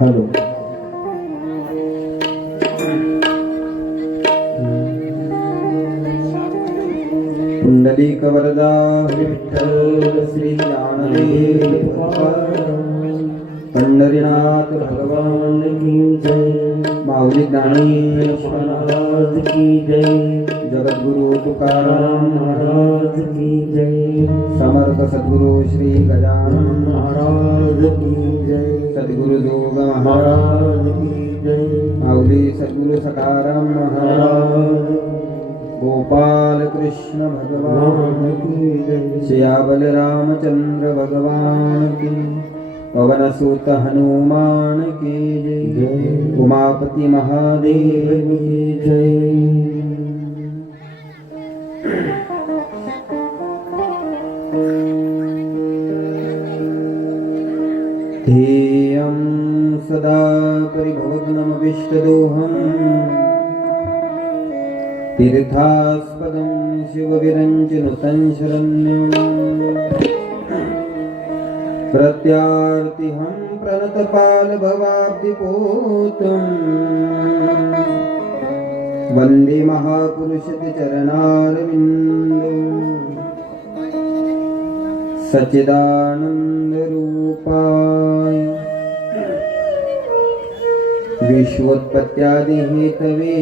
Hello Pundalik वरदा विठ्ठल श्री ज्ञानदेव पंढरीनाथ भगवान की जय। माऊली ज्ञानेश्वर महाराज की जय। जगद्गुरु तुकाराम महाराज की जय। समर्थ सद्गुरु श्री गजानन महाराज की जय। सद्गुरु जोग महाराज की जय। माऊली सद्गुरु सकाराम महाराज। गोपाल कृष्ण भगवान की जय। सियाबल रामचंद्र भगवान की। पवन सुत हनुमान की जय। उमापति महादेव की जय। ध्येयं सदा परिभवग्नमभीष्टदोहम् तीर्थास्पदं शिवविरञ्जनुतं शरण्यम् प्रत्यार्तिहं प्रणतपालभवाब्धिपोतम् वन्दे महापुरुषते चरणारविन्दम् सच्चिदानन्दरूपाय विश्वोत्पत्त्यादिहेतवे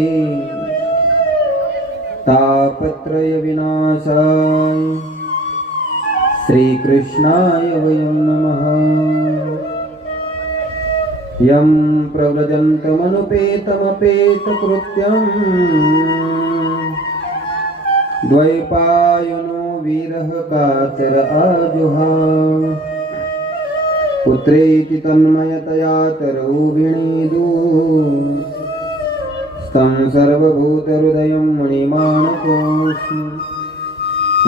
तापत्रय विनाशाय श्रीकृष्णाय वयं नमः। यं प्रव्रजन्तमनुपेतमपेतकृत्यम् द्वैपायनो विरह कातर आजुहाव। पुत्रेति तन्मयतया तरोगिणीदु स्तं सर्वभूतहृदयं मुनिमानतोऽस्मि।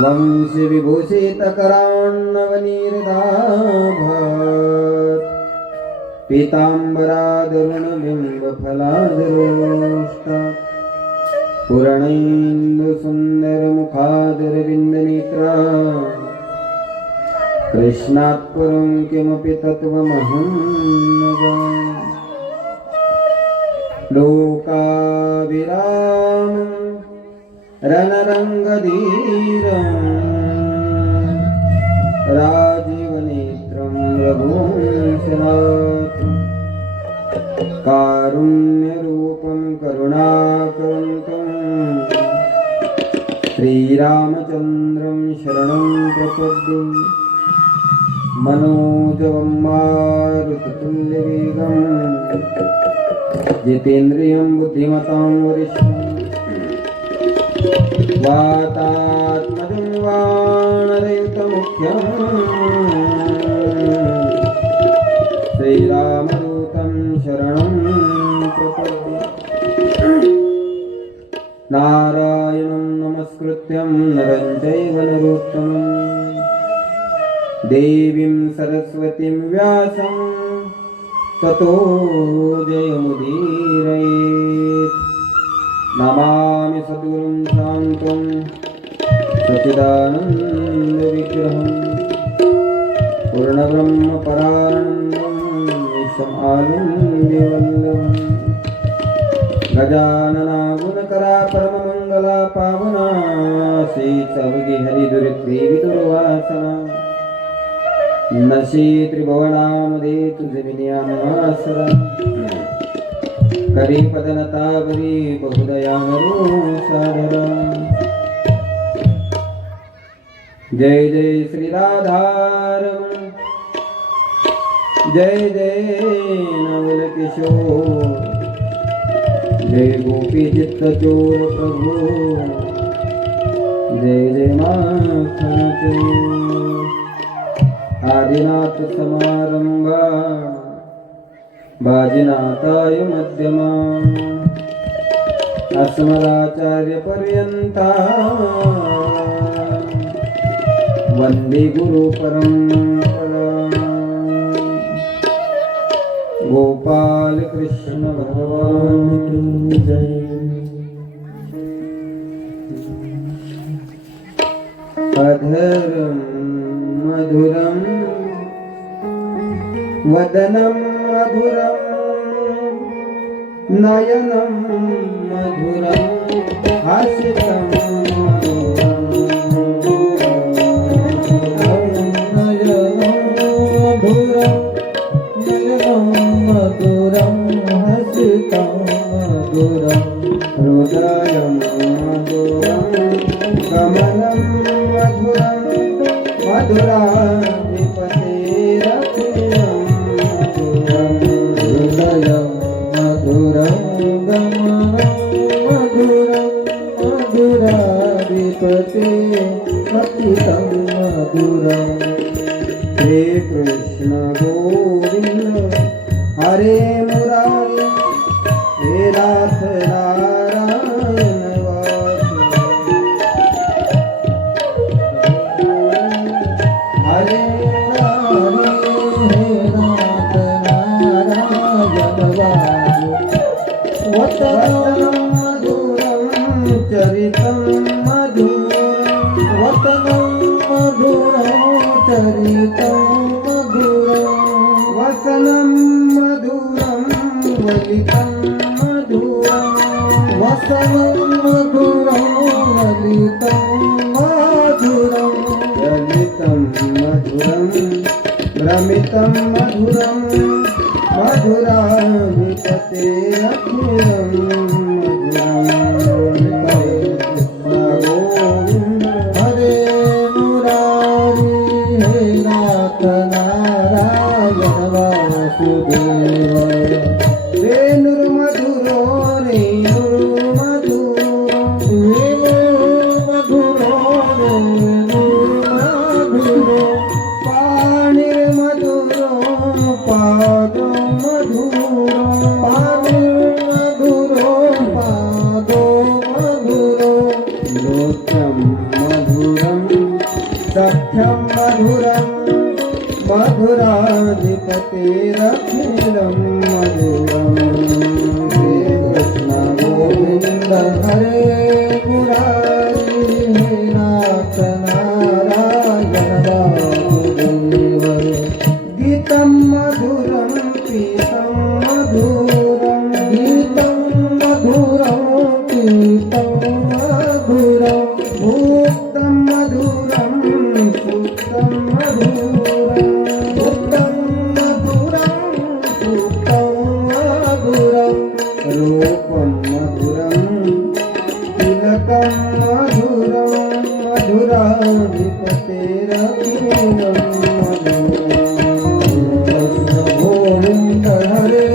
वंशविभूषितकरान्नवनीरदाभात् पीताम्बरादरुणबिम्बफलादरोष्टात् पूर्णेन्दुसुन्दरमुखादरविन्दनेत्रा कृष्णात् परं किमपि तत्त्वमहं न जाने। लोकाभिरामं रणरङ्गधीरं राजीवनेत्रं रघुवंशनाथं कारुण्यरूपं करुणाकरन्तं श्रीरामचन्द्रं शरणं प्रपद्ये। मनोजवं मारुततुल्यवेगं जितेन्द्रियं बुद्धिमतां वरिष्ठं वातात्मजं वानरयुतमुख्यं श्रीरामदूतं शरणं प्रपद्ये। नारायणं नमस्कृत्यं नरं चैव नरोत्तमं देवीं सरस्वतीं व्यासं ततो जयमुदीरयेत्। नमामि सद्गुरुं शान्तं सच्चिदानन्दविग्रहं पूर्णब्रह्मपरानन्दं ईशमानन्दवल्लभं। गजानना गुणकरा परममङ्गला पावना श्रीचवगी हरिदुरिद्रीविदुर्वासना। नशी त्रिभुवनामध्ये तुझे विनयामासरा। करी पदनतावरी बहुदयाहरू सादरा जय जय श्री राधारमण जय जय नवल किशोर जय गोपी चित्त चोर प्रभु जय जय माखन चोर आदिनाथ समारंभा बाजीनाथाय मध्यमा अस्मदाचार्य पर्यंता वंदे गुरु परंपरा गोपाल कृष्ण भगवान की जय। अधरम मधुरम वदनम मधुरम नयनम मधुरम हास्यम मधुरम मधुरम हसितं मधुरम हृदयं मधुरम कमलं मधुरम मधुराधिपतेरखिलं मधुरम हृदयं मधुरम कमलं मधुरम मधुराधिपतेरखिलं मधुरम। हे कृष्ण गोविंद हरे मुरारी हे नाथ नारायण वासुदेव हरे मुरारी हे नाथ नारायण वासुदेव वतनं मधुरं चरितं मधुरं वतनं मधुरं चरितं मधुरं वसनं मधुरं वलितं मधुरं वसनं मधुरं वलितं मधुरं ललितं मधुरं भ्रमितं मधुरं मधुराधिपतेरखिलं मधुरं। गोविंद हरे मुरारी हे नाथ नारायण वासुदेव वेणुर्मधुरो रेणुर्मधुरो वेणुर्मधुरो रेणुर्मधुरो पाणिर्मधुरो पादो मधुरो पाणिर्मधुरो पादो मधुरो नृत्यं मधुरं सख्यं मधुरं मधुराधिपतेरखिलं मधुरं। हे कृष्ण गोविंद हरे मुरारी हे नाथ नारायण वासुदेव गीतं मधुरं पीतं मधुरं गीतं मधुरं पीतं मधुरं भूक्तं मधुरं सुक्तं मधुरं भूक्तं मधुरं सुक्तं मधुरं रूपं मधुरं तिलकं मधुरं मधुराधिपतेरखिलं मधुरं। गोविंद हरे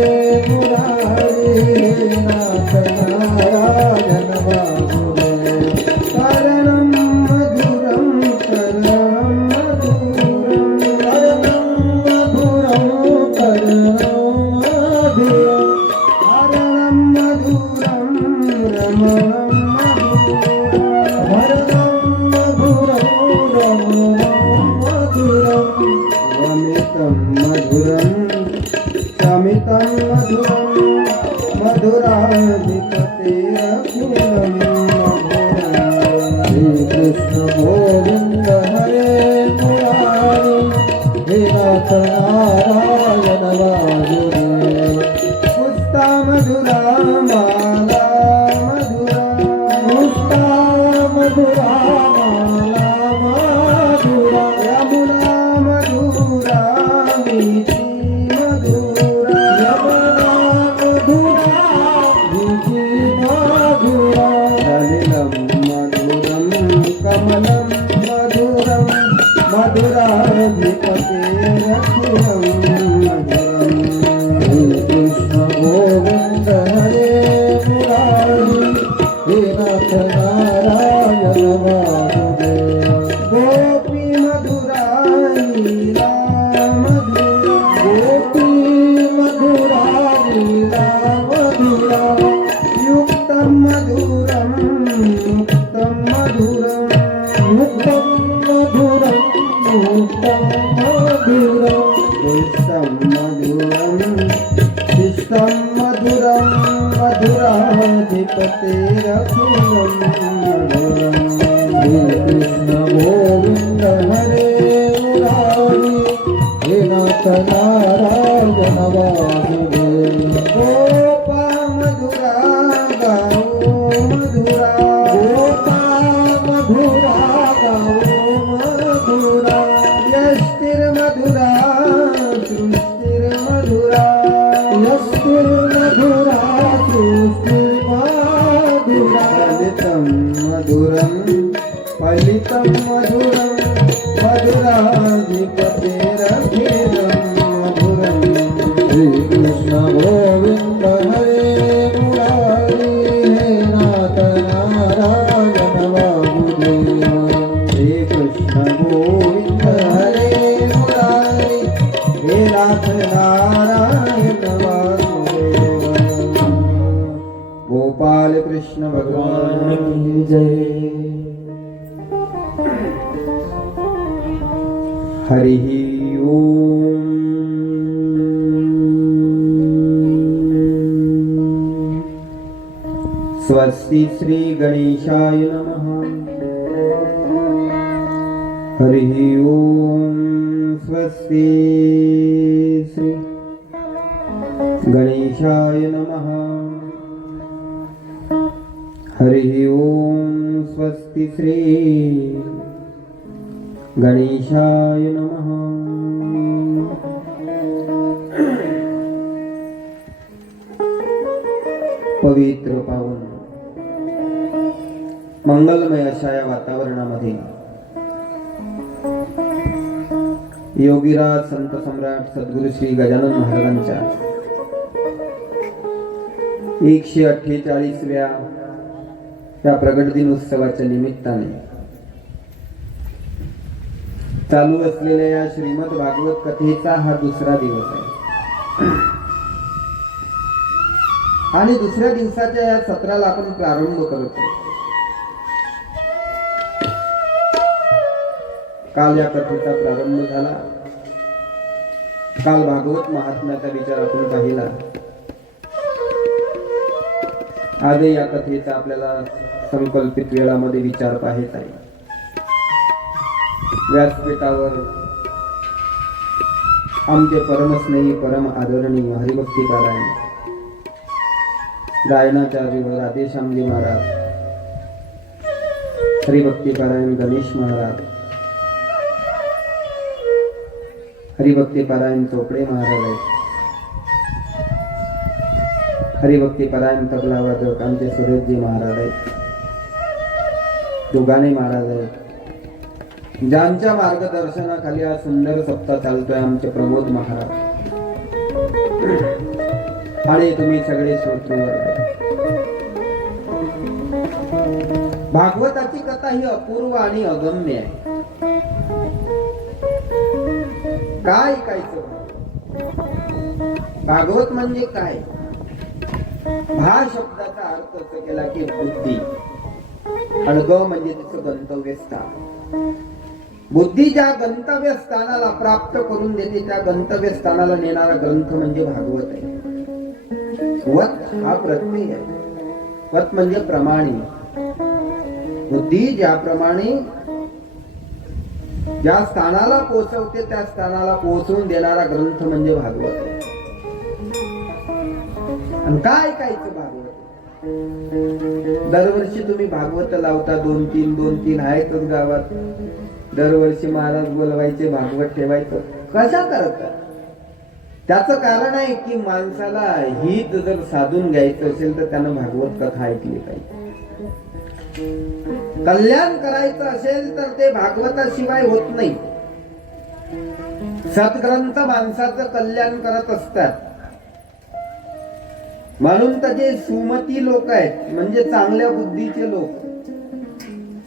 मुरारी हे नाथ नारायण वासुदेव करणं मधुरं करणं मधुरं करणं मधुरं करणं मधुरं हरणं मधुरं रमणं मधुरं मधुरं रमणं मधुरं वमितं मधुरं शमितं मधुरं मधुराधिपतेरखिलं मधुरं। श्री कृष्ण गोविंद हरे मुरारी हे नाथ नारायण वासुदेव पुष्पा मधुरा माला मधुरा पुष्पा मधुरा माला मधुरा यमुना मधुरा मीठी मधुरा यमुना मधुरा मधुराधिपते रघुनम मधुरम श्री कृष्ण गोविंद हरे मुरारी हे नाथ नारायण वासुदेव गोपा मधुरा गाओ मधुरा गोपा मधुरा गाओ मधुरा यष्टिर्मधुरा सृष्टिर्मधुरा यष्टिर्मधुरा सृष्टिर्मधुरा ललितं मधुरं फलितं मधुरं मधुराधिपतेरखिलं मधुरं श्रीकृष्ण गोविन्द हरे मुरारी हे नाथ नारायण वासुदेव श्रीकृष्ण गोविन्द हरे मुरारी हे नाथ नारायण वासुदेव गोपाल कृष्ण भगवान की जय। हरि ओम। स्वस्ति श्री गणेशाय नमः। हरि ओम। स्वस्ति श्री गणेशाय नमः। हरि ओम। स्वस्ति श्री गणेशाय नमः। पवित्र पावन मंगलमय अशा या वातावरणामध्ये योगीराज संत सम्राट सद्गुरु श्री गजानन महाराजांच्या 148व्या या प्रगट दिन उत्सवाच्या निमित्ताने चालू असलेल्या या श्रीमद भागवत कथेचा हा दुसरा दिवस आहे आणि दुसऱ्या दिवसाच्या या सत्राला आपण प्रारंभ करतो। काल या कथेचा प्रारंभ झाला। काल भागवत महात्म्याचा विचार आपण पाहिला। आज या कथेचा आपल्याला संकल्पित वेळामध्ये विचार पाहायचा आहे। व्यासपीठावर आमचे परमस्नेही परम आदरणीय हरिभक्ती पारायण गायनाचार्य राधेश्यामजी महाराज, हरिभक्ती पारायण गणेश महाराज, हरिभक्ती पारायण चोपडे महाराज आहेत, हरिभक्ती पारायण तबला वादक आमचे सुरेशजी महाराज आहेत, जोगाणे महाराज आहेत, ज्यांच्या मार्गदर्शनाखाली हा सुंदर सप्ताह चालतोय आमचे प्रमोद महाराज आणि तुम्ही सगळे श्रोतृवर्ग। भागवताची कथा ही अपूर्व आणि अगम्य आहे। काय ऐकायचं? भागवत म्हणजे काय? भा शब्दाचा अर्थ असा केला की बुद्धी, आणि ग म्हणजे तिचं गंतव्यस्थान। बुद्धी ज्या गंतव्य स्थानाला प्राप्त करून देते त्या गंतव्य स्थानाला नेणारा ग्रंथ म्हणजे भागवत आहे। वत हा प्रत्यय आहे। वत म्हणजे प्रमाणे। बुद्धी ज्याप्रमाणे ज्या स्थानाला पोहोचवते त्या स्थानाला पोहोचवून देणारा ग्रंथ म्हणजे भागवत आहे। आणि काय ऐकायचं भागवत? दरवर्षी तुम्ही भागवत लावता, 2-3 आहेतच गावात। दरवर्षी महाराज बोलवायचे, भागवत ठेवायचं, कशा करता? त्याचं कारण आहे की माणसाला हित जर साधून घ्यायचं असेल तर त्यानं भागवत कथा ऐकली पाहिजे। कल्याण करायचं असेल तर ते भागवताशिवाय होत नाही। सद्ग्रंथ माणसाचं कल्याण करत असतात। म्हणून तर जे सुमती लोक आहेत म्हणजे चांगल्या बुद्धीचे लोक,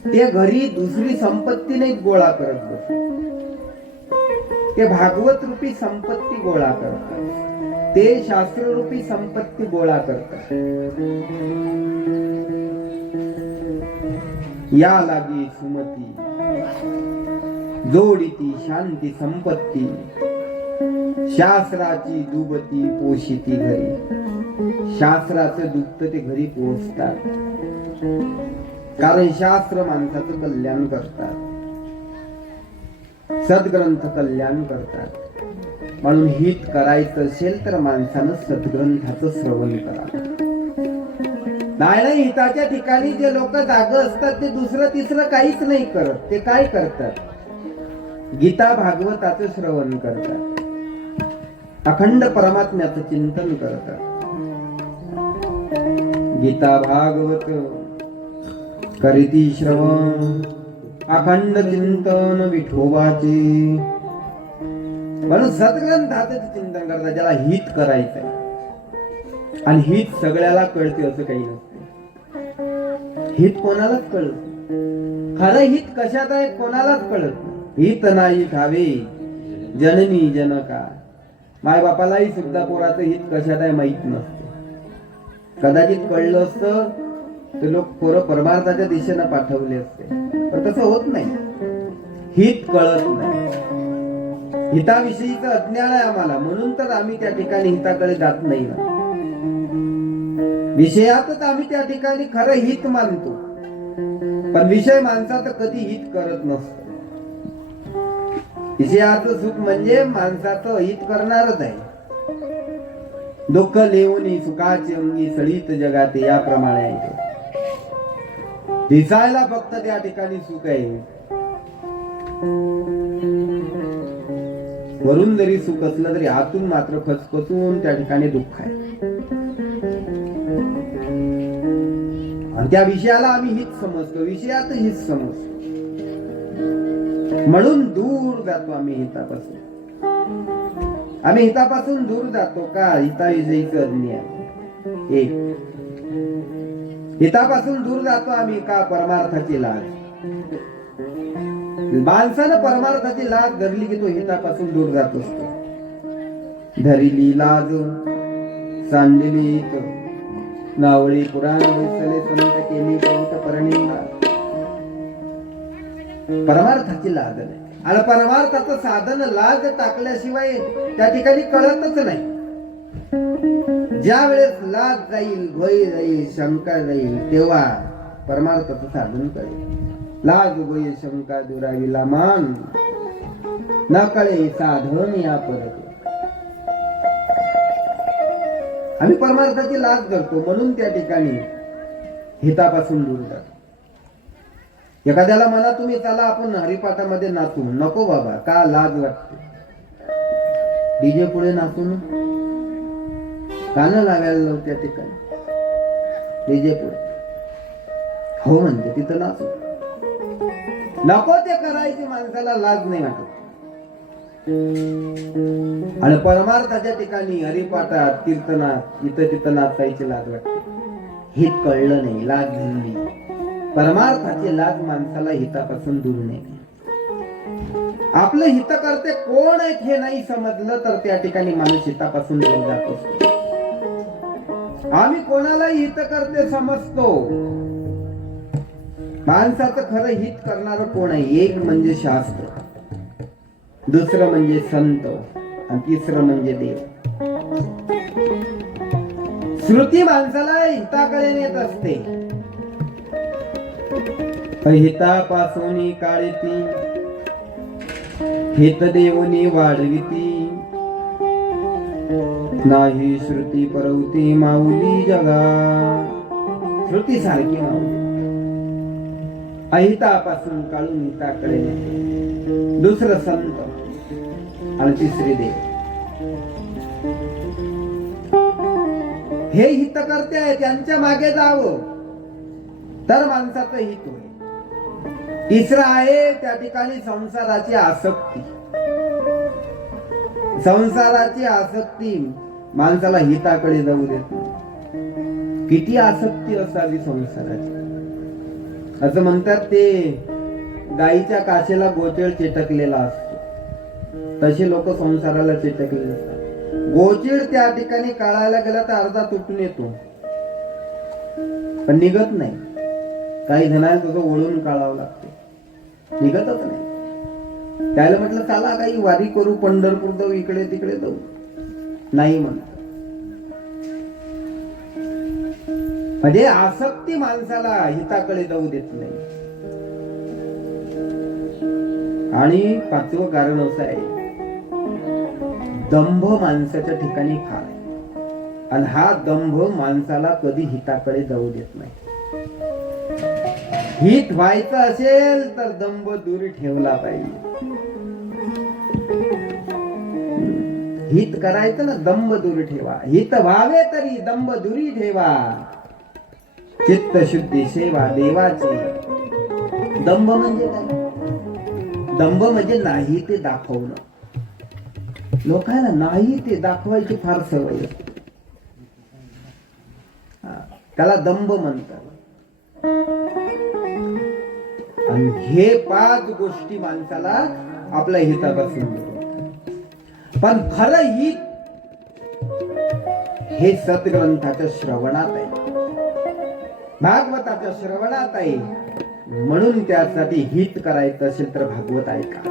ते घरी दुसरी संपत्ती नाही गोळा करत बसत, ते भागवत रूपी संपत्ती गोळा करतात, ते शास्त्र रूपी संपत्ती गोळा करतात। या लागी सुमती जोडिती शांती संपत्ती, शास्त्राची दुबती पोशिती घरी, शास्त्राचं दुःख ते घरी पोहोचतात, कारण शास्त्र माणसाचं कल्याण करतात, सद्ग्रंथ कल्याण करतात. म्हणून हित करायचं असेल तर माणसानं सद्ग्रंथाचं श्रवण करावं. नाही हिताच्या ठिकाणी जे लोक जाग असतात ते दुसरं तिसरं काहीच नाही करत. ते काय करतात? गीता भागवताचं श्रवण करतात, अखंड परमात्म्याचं चिंतन करतात. गीता भागवत करीती श्रवण, अखंड चिंतन विठोबाचे. म्हणून सद्ग्रंथाचं चिंतन करतात, ज्याला हित करायचंय. आणि हित सगळ्याला कळते असं काही नसते. हित कोणालाच कळत, खरं हित कशात आहे कोणालाच कळत नाही. हित नाही ठावे जननी जनका. माय बापालाही सुद्धा पोराचं हित कशात आहे माहित नसतं. कदाचित कळलं असतं तर लोक पोरं परमार्थाच्या दिशेनं पाठवले असते, पण तसं होत नाही. हित कळत नाही. हिताविषयीचं अज्ञान आहे आम्हाला, म्हणून तर आम्ही त्या ठिकाणी हिताकडे जात नाही ना. विषयातच आम्ही त्या ठिकाणी खरं हित मानतो, पण विषय माणसाचं कधी हित करत नसतो. विषयाचं सुख म्हणजे माणसाचं हित करणारच आहे. दुःख लेवनी सुखाची अंगी सळीत जगाते, याप्रमाणे आहे. दिसायला फक्त त्या ठिकाणी सुख आहे, वरून जरी सुख असलं तरी आतून मात्र खचखचून त्या ठिकाणी दुःख आहे. आणि त्या विषयाला आम्ही हित समजतो, विषयात हित समजतो. म्हणून दूर जातो आम्ही हितापासून. आम्ही हितापासून दूर जातो का? हिताविषयीचं अज्ञान. एक, हितापासून दूर जातो आम्ही का? परमार्थाची लाज. माणसानं परमार्थाची लाज धरली की तो हितापासून दूर जात असतो. धरिली लाज सांडली नावळी पुराण वैसले संत केली पंत परनिंदा. परमार्थाची लाज नाही. आणि परमार्थाचं साधन लाज टाकल्याशिवाय त्या ठिकाणी कळतच नाही. ज्या वेळेस लाज जाईल, भय जाईल, शंका जाईल, तेव्हा परमार्थाचं साधन कळेल. लाज भय शंका दुराविला मान, न कळे साधन या परत. आम्ही परमार्थाची लाज करतो, म्हणून त्या ठिकाणी हितापासून दूर जातो. एखाद्याला म्हणा तुम्ही चला आपण हरिपाठामध्ये नाचू, नको बाबा, का? लाज वाटते. डीजे पुढे नाचून कानं लावायला लावू त्या ठिकाणी, डीजे पुढे हो म्हणजे तिथं नाचू. नको ते करायचे, माणसाला लाज नाही वाटत. आणि परमार्थाच्या ठिकाणी हरिपाठात, कीर्तनात इथं तिथं नाचायची लाज वाटते. हित कळलं नाही, लाज झाली. परमार्थाची लाज माणसाला हितापासून दूर नेते. आपलं हित करते कोण आहेत हे नाही समजलं तर त्या ठिकाणी माणूस हितापासून दूर जात असतो. आम्ही कोणालाही हित करते समजतो. माणसाचं खरं हित करणारं कोण आहे? एक म्हणजे शास्त्र, दुसरं म्हणजे संत, आणि तिसरं म्हणजे देव. श्रुती माणसाला हिताकडे नेत असते. हितापासून काळीती हित देवनी वाढविती, नाही श्रुती परवती माऊली जगा. श्रुती सारखी माऊली अहितापासून काढून हिताकडे नेते. दुसरं संत आणि तिसरे देव. हे हित करते आहे, त्यांच्या मागे जावं तर माणसाचं हित होईल. तिसरं आहे त्या ठिकाणी संसाराची आसक्ती. संसाराची आसक्ती माणसाला हिताकडे जाऊ देत नाही. किती आसक्ती असावी संसाराची. असं म्हणतात ते गाईच्या काशेला गोचळ चिटकलेला असतो, तसे लोक संसाराला चिटकलेले असतात. गोचीड त्या ठिकाणी काढायला गेला तर अर्धा तुटून येतो, पण निघत नाही. काही जणांना तसं ओळून काढावं लागते, निघतच नाही. त्याला म्हटलं चला काही वारी करू, पंढरपूर जाऊ, इकडे तिकडे जाऊ, नाही म्हणत. म्हणजे आसक्ती माणसाला हिताकडे जाऊ देत नाही. आणि 5वं कारण असं आहे, दंभ माणसाच्या ठिकाणी फार आहे. आणि हा दंभ माणसाला कधी हिताकडे जाऊ देत नाही. हित व्हायचं असेल तर दंभ दूर ठेवला पाहिजे. हित करायचं ना, दंभ दूर ठेवा. हित व्हावे तरी दंभ दुरी ठेवा. चित्त शुद्धी सेवा देवाची. दंभ म्हणजे काय? दंभ म्हणजे नाही ते दाखवणं. लोकांना नाही ते दाखवायची फार सवय असते. त्याला दंभ म्हणतात. आणि हे 5 गोष्टी माणसाला आपल्या हितापासून देतात. पण खरं हित हे सद्ग्रंथाच्या श्रवणात आहे, भागवताच्या श्रवणात आहे. म्हणून त्यासाठी हित करायचं असेल तर भागवत ऐका.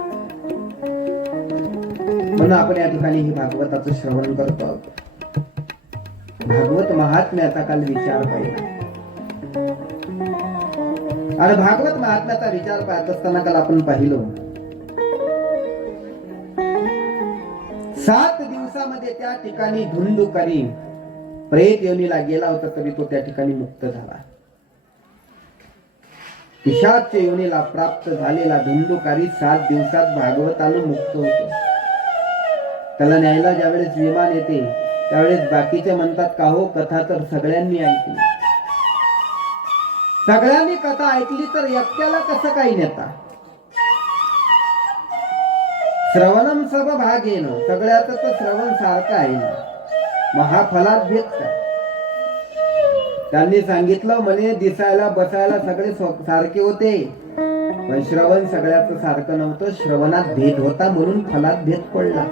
म्हणून आपण या ठिकाणी ही भागवताचं श्रवण करतो. भागवत महात्म्याचा काल विचार पाहिला. आणि भागवत महात्म्याचा विचार पाहत असताना काल आपण पाहिलं 7 दिवसामध्ये त्या ठिकाणी धुंदुकारी प्रेत योनीला गेला होता, तरी तो त्या ठिकाणी मुक्त झाला. पिशाच योनीला प्राप्त झालेला धुंदुकारी 7 दिवसात भागवतानं मुक्त होतो. त्याला न्यायला ज्यावेळेस विमान येते त्यावेळेस बाकीचे म्हणतात, का हो, कथा तर सगळ्यांनी ऐकली. सगळ्यांनी कथा ऐकली तर एकट्याला कसं काही नेता? श्रवणम सब भागेन, सगळ्याच तर श्रवण सारखं आहे ना. महाफलात भेद काय? त्यांनी सांगितलं म्हणे दिसायला बसायला सगळे सारखे होते, पण श्रवण सगळ्याच सारखं नव्हतं. श्रवणात भेद होता म्हणून फलात भेद पडला.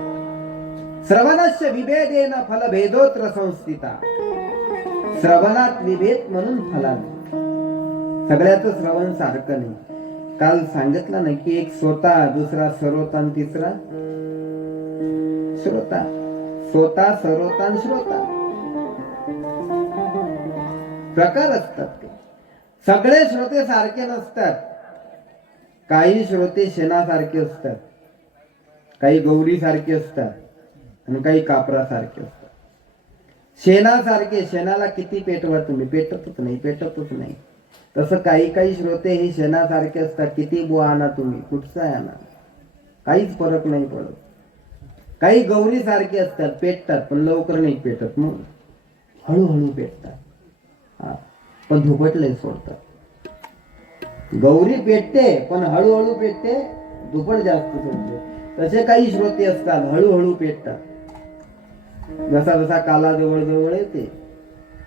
श्रवणस्य विभेदेन फल भेदोत्र संस्थिता. श्रवणात विभेद म्हणून फलात. सगळ्याच श्रवण सारखं नाही. काल सांगितलं ना की एक स्वता, दुसरा सरोता आणि तिसरा श्रोता. स्वता, सरोता आणि श्रोता प्रकार असतात ते. सगळे श्रोते सारखे नसतात. काही श्रोते शेणासारखे असतात, काही गौरी सारखे असतात आणि काही कापरा सारखे असतात. शेणासारखे, शेणाला किती पेटवा तुम्ही, पेटतच नाही. तसं काही श्रोते हे शेणासारखे असतात. किती बुवा आणा तुम्ही, कुठचा आणा, काहीच फरक नाही पडत. काही गौरी सारखे असतात, पेटतात पण लवकर नाही पेटत, मग हळूहळू पेटतात. पण धुपटले सोडतात. गौरी पेटते पण हळूहळू पेटते, धुपट जास्त सोडते. तसे काही श्रोते असतात, हळूहळू पेटतात. जसा जसा काला जवळ जवळ येते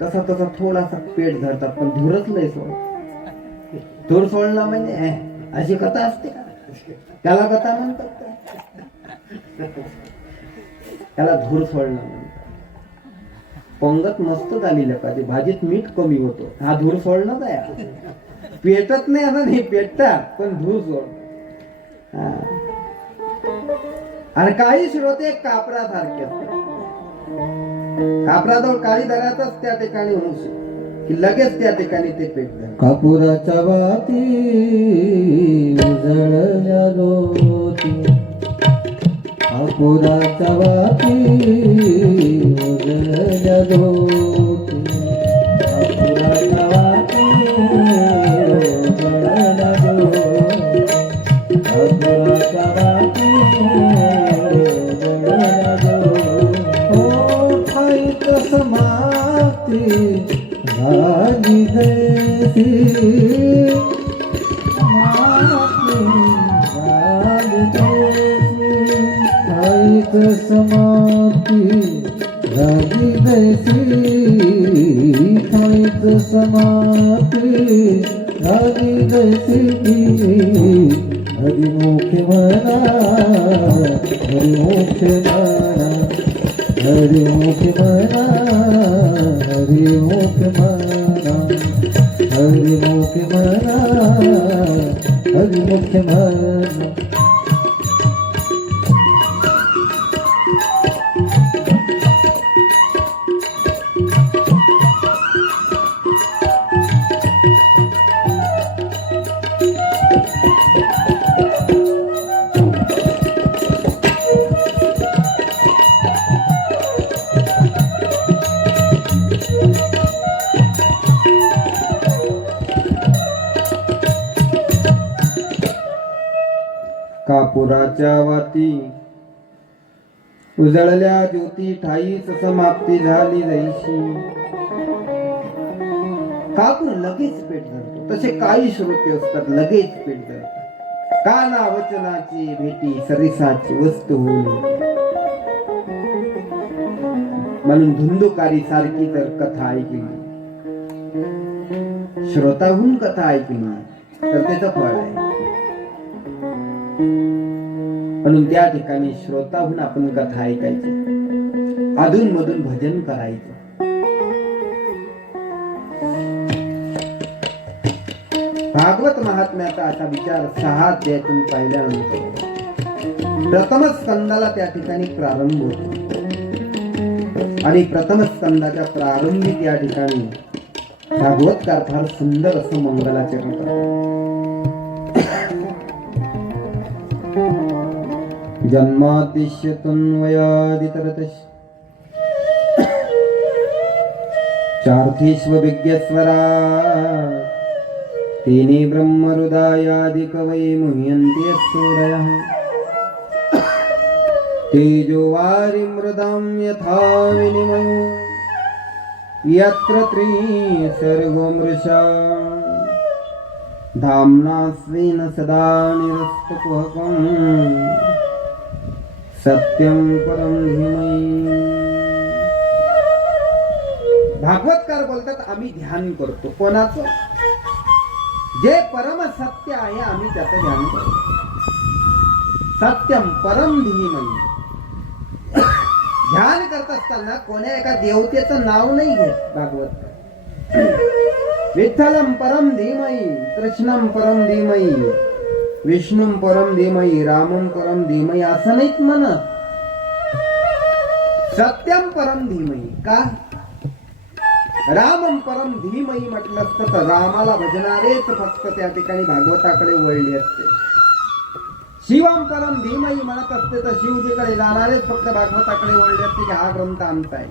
तसा तसा थोडासा पेट धरतात, पण धूरच लय सोडतात. धूर सोडणं म्हणजे अशी कथा असते का? त्याला कथा म्हणतात का? त्याला धूर सोडणं म्हणतात. पंगत मस्त झाली लोकांची, भाजीत मीठ कमी होतो, हा धूर सोडणं आहे. पेटत नाही असं नाही, पेटतात पण धूर सोड. आणि काही श्रोते कापरा सारखे असतात. कापराजवळ काळी धरातच त्या ठिकाणी होऊ की लगेच त्या ठिकाणी ते पेटलं. कापुराच्या वाती उजळल्या लोटी. कापुराच्या वाती उजळल्या लोटी. कापुराच्या वाती उजळल्या लोटी. कापुराच्या वाती उजळल्या लोटी. ओ खाईत समाती राजी देसी. खाईत समाती राजी देसी. खाईत समाती राजी देसी. हरिमुख म्हणा, हरिमुख म्हणा, हरिमुख म्हणा, हरिमुख म्हणा, हरिमुख म्हणा, हरिमुख म्हणा. कापुराच्या वाती उजळल्या ज्योती ठाईच समाप्ती झाली जैशी. कापूर लगेच पेट धरतो, तसे काही श्रोते असतात लगेच पेट धरतात. काना वचनाची भेटी सरिसाची वस्तू होऊन, म्हणून धुंदुकारी सारखी जर कथा ऐकली, श्रोताहून कथा ऐकली तर त्याचं फळ आहे. म्हणून त्या ठिकाणी श्रोताहून आपण कथा ऐकायची, अधून मधून भजन करायचं. भागवत महात्म्याचा असा विचार 6 अध्यायातून पाहिल्यानंतर प्रथम स्कंदाला त्या ठिकाणी प्रारंभ होतो आणि प्रथम स्कंदाच्या प्रारंभी त्या ठिकाणी भागवतकार फार सुंदर असं मंगलाचरण करतात. जन्मातिश्य तन्वयादितरतश चार्थीष्व विज्ञस्वरा तेने ब्रह्महृदायादि कवये मुह्यन्ति सूरयः. तेजो वारि मृदां यथा विनिमयो यत्र त्रिसर्गो मृषा धाम्ना स्वेन सदा निरस्तकुहकम् सत्यं परम धीमहि. भागवतकार बोलतात आम्ही ध्यान करतो. कोणाचं? जे परम सत्य आहे आम्ही त्याचं ध्यान करतो. सत्यम परम धीमहि. ध्यान करत असताना कोण्या एका देवतेचं नाव नाही घेत भागवत. विठ्ठलम परम धीमहि, कृष्णम परम धीमहि, विष्णुम परम धीमहि, रामम परम धीमहि असं नाहीत म्हणत. सत्यम परम धीमहि. का? रामम परम धीमहि म्हटलं असतं तर रामाला भजणारेच फक्त त्या ठिकाणी भागवताकडे वळले असते. शिवम परम धीमहि म्हणत असते तर शिवजीकडे जाणारेच फक्त भागवताकडे वळले असते की हा ग्रंथ आमचा आहे.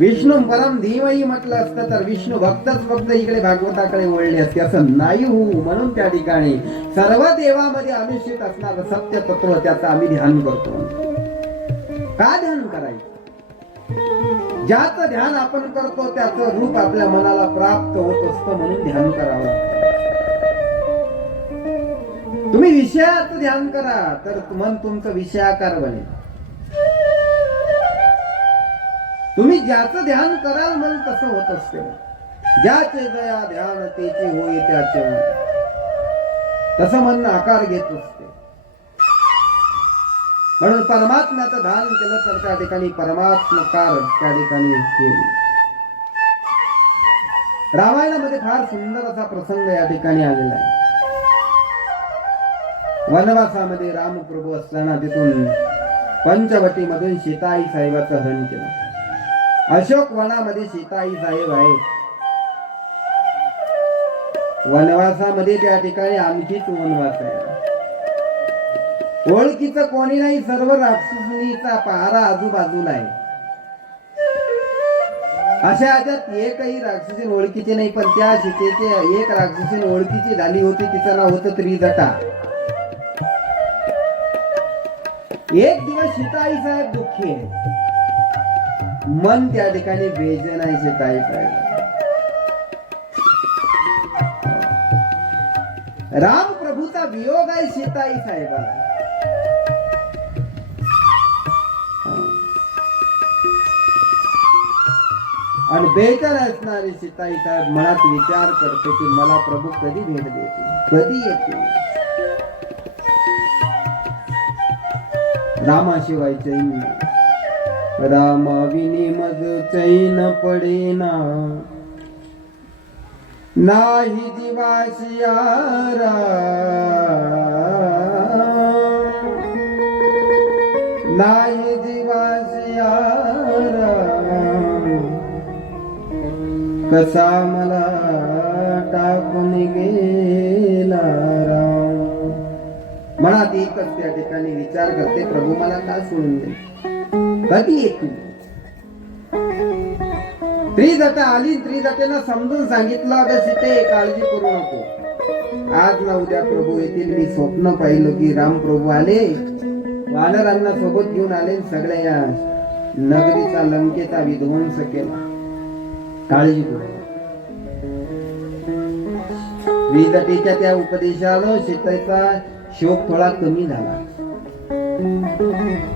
विष्णू परम धीमहि म्हटलं असतं तर विष्णू भक्तच फक्त इकडे भागवताकडे वळले असते. असं नाही होऊ म्हणून त्या ठिकाणी सर्व देवामध्ये अनुष्ठित असणार सत्य तत्व त्याचं आम्ही ध्यान करतो. का ध्यान करायचं? ज्याचं ध्यान आपण करतो त्याचं रूप आपल्या मनाला प्राप्त होत असतं म्हणून ध्यान करावं. तुम्ही विषयाचं ध्यान करा तर मन तुमचं विषयाकार बनेल. तुम्ही ज्याचं ध्यान कराल मन तसं होत असते. ज्याचे दया ध्यान तेचे होय त्याचे तसं मन आकार घेत असते. म्हणून परमात्म्याचं ध्यान केलं तर त्या ठिकाणी परमात्मकार त्या ठिकाणी होईल. रामायणामध्ये फार सुंदर असा प्रसंग या ठिकाणी आलेला आहे. वनवासामध्ये रामप्रभू असताना तिथून पंचवटी मधून सीताई साहेबाचं हरण केलं. अशोक वनामध्ये सीताई साहेब आहेत. वनवासामध्ये त्या ठिकाणी आणखीच वनवास आहे. ओळखीचं कोणी नाही, सर्व राक्षसीचा पहारा आजूबाजूला आहे. अशा ह्याच्यात एकही राक्षसी ओळखीची नाही. पण त्या सीतेची एक राक्षसी ओळखीची झाली होती. तिचं नाव होतं त्रिजटा. एक दिवस सीताई साहेब दुःखी आहे. मन त्या ठिकाणी बेचैन आहे सीताई साहेब. राम प्रभूचा वियोग आहे सीताई साहेबाला. आणि बेचैन असणारी सीताई साहेब मनात विचार करते की मला प्रभू कधी भेट देतील, कधी येतील. रामाशिवाय चैन रामाविनी मज चैन पडेना नाही जीवाशी यारा. नाही जीवाशी यारा कसा मला टाकून गेला राम. मनात एकच त्या ठिकाणी विचार करते प्रभू मला का सोडून गेले, कधी येतील. त्रिजटा आली, त्रिजटेनं समजून सांगितलं, अगं सीते काळजी करू नको, आज ना उद्या प्रभू येतील. मी स्वप्न पाहिलं की राम प्रभू आले, वानरांना सोबत घेऊन आले, सगळ्या या नगरीचा लंकेचा विध्वंस केला. काळजी करू नको. त्रिजटेच्या त्या उपदेशानं सीतेचा शोक थोडा कमी झाला.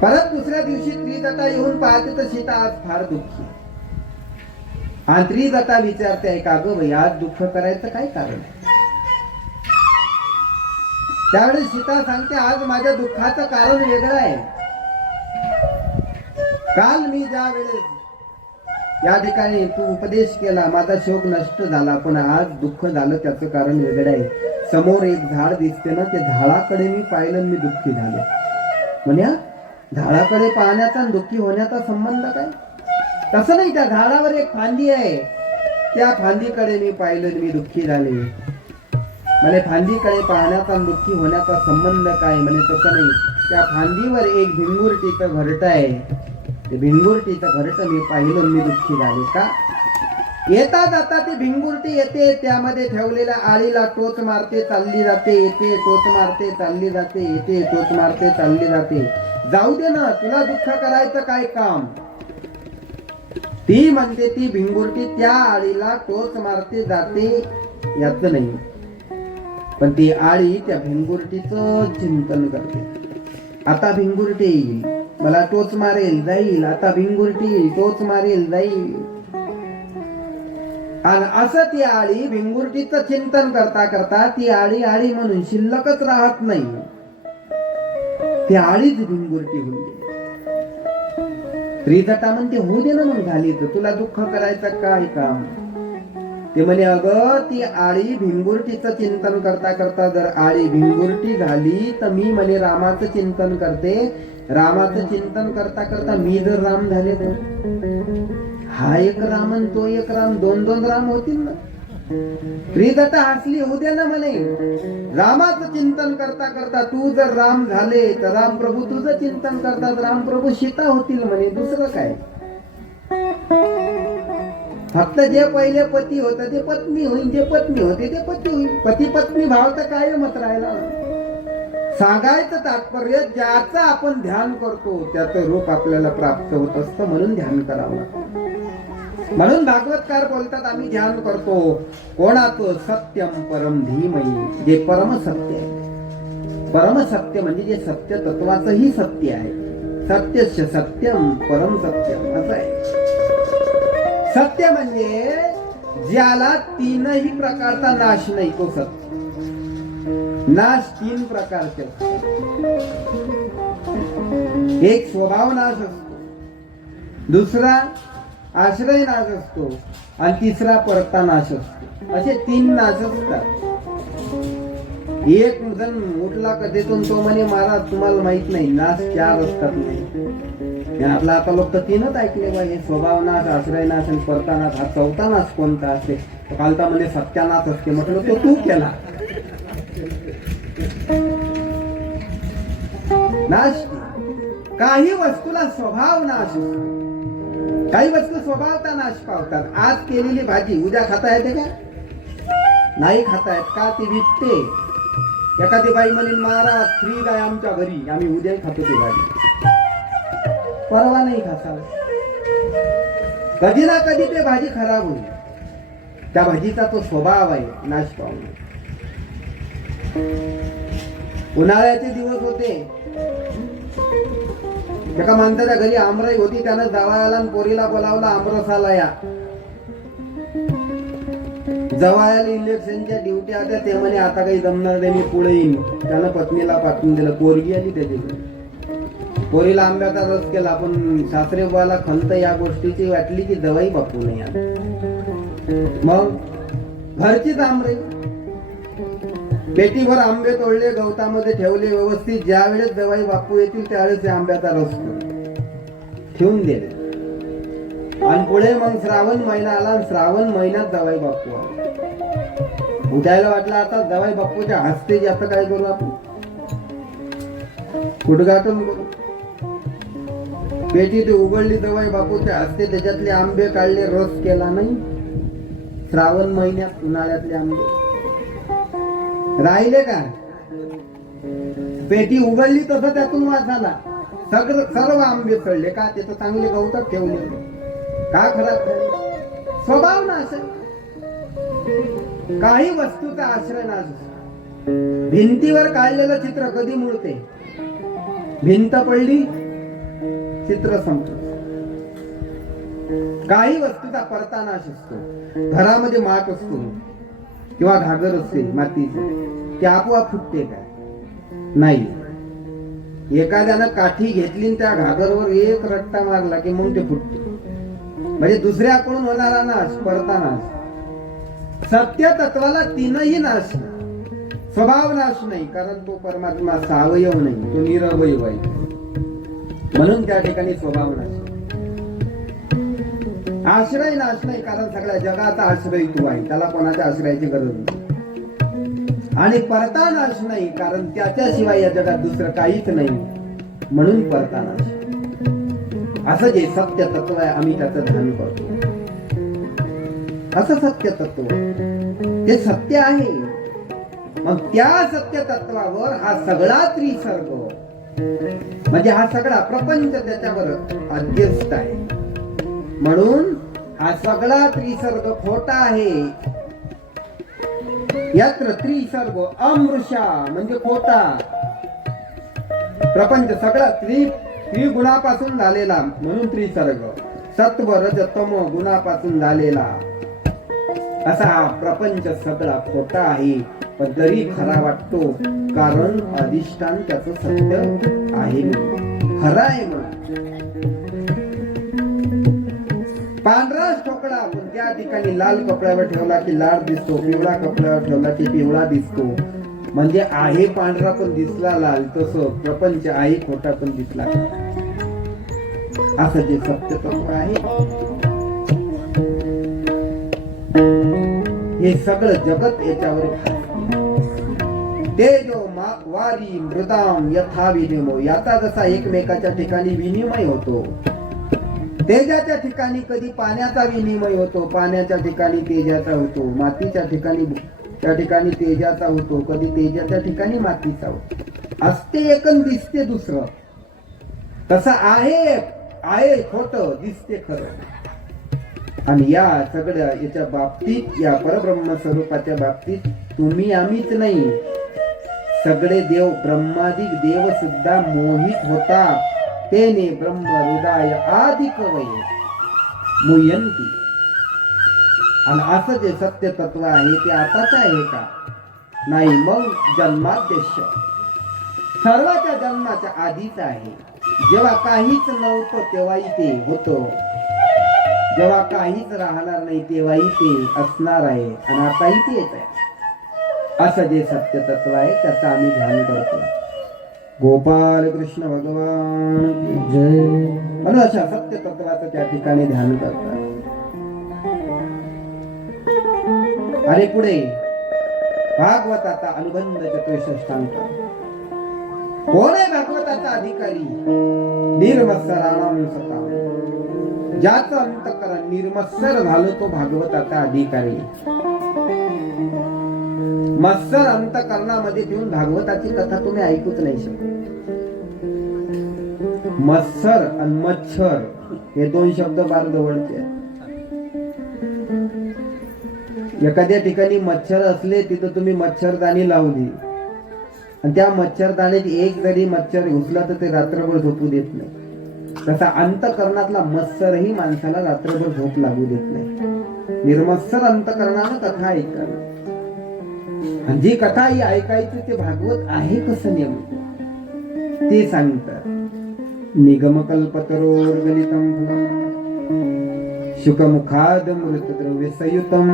परत दुसऱ्या दिवशी त्रिजटा येऊन पाहते तर सीता आज फार दुःखी. आणि त्रिजटा विचारते, का ग बाई आज दुःख करायचं काय कारण आहे? त्यावेळेस सीता सांगते, आज माझ्या दुःखाचं कारण वेगळं आहे. काल मी ज्या वेळेस या ठिकाणी तू उपदेश केला, माझा शोक नष्ट झाला, पण आज दुःख झालं त्याचं कारण वेगळं आहे. समोर एक झाड दिसते ना, ते झाडाकडे मी पाहिलं मी दुःखी झालो. म्हणजे झाडाकडे पाहण्याचा आणि दुःखी होण्याचा संबंध काय? तसं नाही, त्या झाडावर एक फांदी आहे, त्या फांदीकडे मी पाहिलं मी दुःखी झाले. म्हणजे फांदीकडे पाहण्याचा आणि दुःखी होण्याचा संबंध काय? म्हणजे तसं नाही, त्या फांदीवर एक भिंगुरटीचं घरट आहे, ते भिंगुरटीचं घरट मी पाहिलं मी दुःखी झाले. का? येता जाता ती भिंगुरटी येते, त्यामध्ये ठेवलेल्या आळीला टोच मारते चालली जाते, येते टोच मारते चालली जाते, येते टोच मारते चालली जाते. जाऊ दे ना, तुला दुःख करायचं काय काम? ती म्हणते ती भिंगुरटी त्या आळीला टोच मारते जाते याच नाही, पण ती आळी त्या भिंगुरटीचं चिंतन करते. आता भिंगुरटी येईल, मला टोच मारेल जाईल, आता भिंगुरटी येईल, टोच मारेल जाईल. आणि असं ती आळी भिंगुरटीचं चिंतन करता करता ती आळी आळी म्हणून शिल्लकच राहत नाही, ती आळीच भिंगुरटी होऊन गेली. त्रिजटा म्हणते, होऊ दे ना मग, झाली तर तुला दुःख करायचं काय काम? ते म्हणे, अगं ती आळी भिंगुरटीचं चिंतन करता करता जर आळी भिंगुरटी झाली तर मी म्हणे रामाचं चिंतन करते, रामाचं चिंतन करता करता मी जर राम झाले तर हा एक राम आणि तो एक राम, दोन दोन राम होतील ना. त्रिजटा हसली, होऊ दे ना म्हणे, रामाचं चिंतन करता करता तू जर राम झाले तर राम प्रभू तुझं चिंतन करतात राम प्रभू सीता होतील म्हणे, दुसरं काय? फक्त जे पहिले पती होत ते पत्नी होईल, जे पत्नी होते ते पती होईल. पती पत्नी भाव तर कायमच राहिला. सांगायचं तात्पर्य, ज्याचं आपण ध्यान करतो त्याचं रूप आपल्याला प्राप्त होत असतं, म्हणून ध्यान करावं. म्हणून भागवतकार बोलतात, आम्ही ध्यान करतो कोणाचं? सत्यम परम धीमहि, जे परम सत्य आहे. परम सत्य म्हणजे जे सत्य तत्वाचंही सत्य आहे. सत्यस्य सत्यम परम सत्यम असं आहे. सत्य म्हणजे ज्याला तीनही प्रकारचा नाश नाही, तो सत्य. नाश तीन प्रकारचे असतात. एक स्वभाव नाश असतो, दुसरा आश्रय नाश असतो, आणि तिसरा परता नाश असतो. असे तीन नाश असतात. एक जण उठला कधीतून तो म्हणे, महाराज तुम्हाला माहित नाही नाश चार असतात. नाही, आपला आता लोक तर तीनच ऐकले बा, हे स्वभाव नाश, आश्रय नाश आणि परता नाश. हा चौथा नाश कोणता असते? कालता म्हणजे सत्यानाश असते. म्हटलं तो तू केला नाश. काही वस्तूला स्वभाव नाश असतो, काही वस्तू स्वभावता नाश पावतात. आज केलेली भाजी उद्या खाता येते का? नाही खाता येत. का? ती विकते. एखादी बाई म्हणेल, महाराज फ्रीज आहे आमच्या घरी, आम्ही उद्याही खातो ती भाजी, परवा नाही खाता. कधी ना कधी ते भाजी खराब होईल. त्या भाजीचा तो स्वभाव आहे नाश पावणे. उन्हाळ्याचे दिवस होते, एका माणसाच्या घरी आमराई होती, त्यानं जावयाला आणि पोरीला बोलावला, आमरसाला या. जवायाला इलेक्शनच्या ड्युटी आल्या, ते म्हणे आता काही जमणार नाही, मी पुढे येईन. त्यानं पत्नीला पाठवून दिलं. पोरगी आली त्याच्याकडे, पोरीला आंब्याचा रस केला, पण सासरेबाला खंत या गोष्टीची वाटली की जवाई बापू नाही आला. मग घरचीच आमराई, पेटीभर आंबे तोडले, गवतामध्ये ठेवले व्यवस्थित. ज्या वेळेस जवाई बापू येतील त्यावेळेस आंब्याचा रस ठेवून दिले. आणि पुढे मग श्रावण महिना आला, आणि श्रावण महिन्यात जवाई बापू आला. उठायला वाटलं आता जवाई बापूच्या हस्ते जास्त काय करू आपण, उद्घाटन करू. पेटी ते उघडली जवळ बापूचे हस्ते त्याच्यातले आंबे काढले, रस केला नाही. श्रावण महिन्यात उन्हाळ्यातले आंबे राहिले का? पेटी उघडली तसं त्यातून वास आला. सर्व आंबे चढले का? ते तर चांगले गवतात ठेवले का खराब झाले? स्वभाव नाश. काही वस्तूचा आश्रय नाश. भिंतीवर काढलेलं चित्र कधी मुळते? भिंत पडली, चित्र संपलं. काही वस्तूचा परता नाश असतो. घरामध्ये माठ असतो किंवा घागर असते मातीची, ती आपोआप फुटते का? नाही. एखाद्यानं काठी घेतली आणि त्या घागरवर एक रट्टा मारला की मग ते फुटते. म्हणजे दुसऱ्याकडून होणारा नाश, परता नाश. सत्य तत्वाला तीनही नाश. स्वभाव नाश नाही, कारण तो परमात्मा सावयव नाही, तो निरवयव आहे. म्हणून त्या ठिकाणी स्वभाव नाश. आश्रय नाश नाही, कारण सगळ्या जगाचा आश्रय तू आहे, त्याला कोणाच्या आश्रयाची गरज नाही. आणि परता नाश नाही, कारण त्याच्याशिवाय या जगात दुसरं काहीच नाही, म्हणून परता नाश. असं जे सत्य तत्व आहे, आम्ही त्याचं ध्यान करतो. असं सत्य तत्व ते सत्य आहे. मग त्या सत्य तत्वावर हा सगळा त्रिसर्ग, म्हणजे हा सगळा प्रपंच त्याच्यावर अध्यस्त आहे. म्हणून हा सगळा त्रिसर्ग खोटा आहे. यत्र त्रिसर्ग अमृषा म्हणजे खोटा. प्रपंच सगळा त्रिगुणापासून झालेला, म्हणून त्रिसर्ग. सत्व रज तम गुणापासून झालेला असा हा प्रपंच सगळा खोटा आहे. पण तरी खरा वाटतो, कारण अधिष्ठान त्याचं सत्य आहे, खरा आहे. म्हणून पांढरा ठोकळा आपण त्या ठिकाणी लाल कपड्यावर ठेवला की लाल दिसतो, पिवळा कपड्यावर ठेवला की पिवळा दिसतो. म्हणजे आहे पांढरा पण दिसला लाल, तसं प्रपंच आहे खोटा पण दिसला. असं जे सत्य तत्व आहे, हे सगळं जगत याच्यावर तेजो वारी मृदाम यथा विनिमय. याचा जसा एकमेकाच्या ठिकाणी विनिमय होतो, तेजाच्या ठिकाणी कधी पाण्याचा विनिमय होतो, पाण्याच्या ठिकाणी तेजाचा होतो, मातीच्या ठिकाणी त्या ठिकाणी तेजाचा होतो, कधी तेजाच्या ठिकाणी मातीचा होतो. असते एक आणि दिसते दुसरं. तसं आहे खोट, दिसते खरं. आणि या सगळ्या याच्या बाबतीत, या परब्रह्म स्वरूपाच्या बाबतीत तुम्ही आम्हीच नाही, सगळे देव, ब्रह्मादिक देव सुद्धा मोहित होता. तेने ब्रह्म हृदय आदि कवय मुयंती. आणि असं जे सत्य तत्व आहे ते आताच आहे का? नाही. मग जन्माद्यश सर्वाच्या जन्माच्या आधीच आहे. जेव्हा काहीच नव्हतं तेव्हाही ते होतं, जेव्हा काहीच राहणार नाही तेव्हाही ते असणार आहे, आणि आताही तेच आहे. असं जे सत्य तत्व आहे त्याचं आम्ही ध्यान करतो. गोपाल कृष्ण भगवान जय. म्हणून अशा सत्य तत्वाचं त्या ठिकाणी ध्यान करतात. आणि पुढे भागवताचा अनुबंध चतुष्षष्टांक. कोण आहे भागवताचा अधिकारी? निर्मत्सराणां सताम. ज्याचं अंतःकरण निर्मत्सर झालं तो भागवताचा अधिकारी. मत्सर अंतःकरणामध्ये ठेवून भागवताची कथा तुम्ही ऐकूच नाही शकत. मत्सर आणि मच्छर हे दोन शब्द फार जवळचे आहेत. एखाद्या ठिकाणी मच्छर असले तिथं तुम्ही मच्छरदाणी लावली आणि त्या मच्छरदाणीत एक जरी मच्छर घुसला तर ते रात्रभर झोपू देत नाही. तसा अंतःकरणातला मत्सरही माणसाला रात्रभर झोप लागू देत नाही. निर्मत्सर अंतःकरणानं कथा ऐका. आणि जी कथा ही ऐकायची ते भागवत आहे कसं नेमकं ते सांगतात. निगमकल्पतरोर्गलितं फलं शुकमुखादमृतद्रव्य संयुतं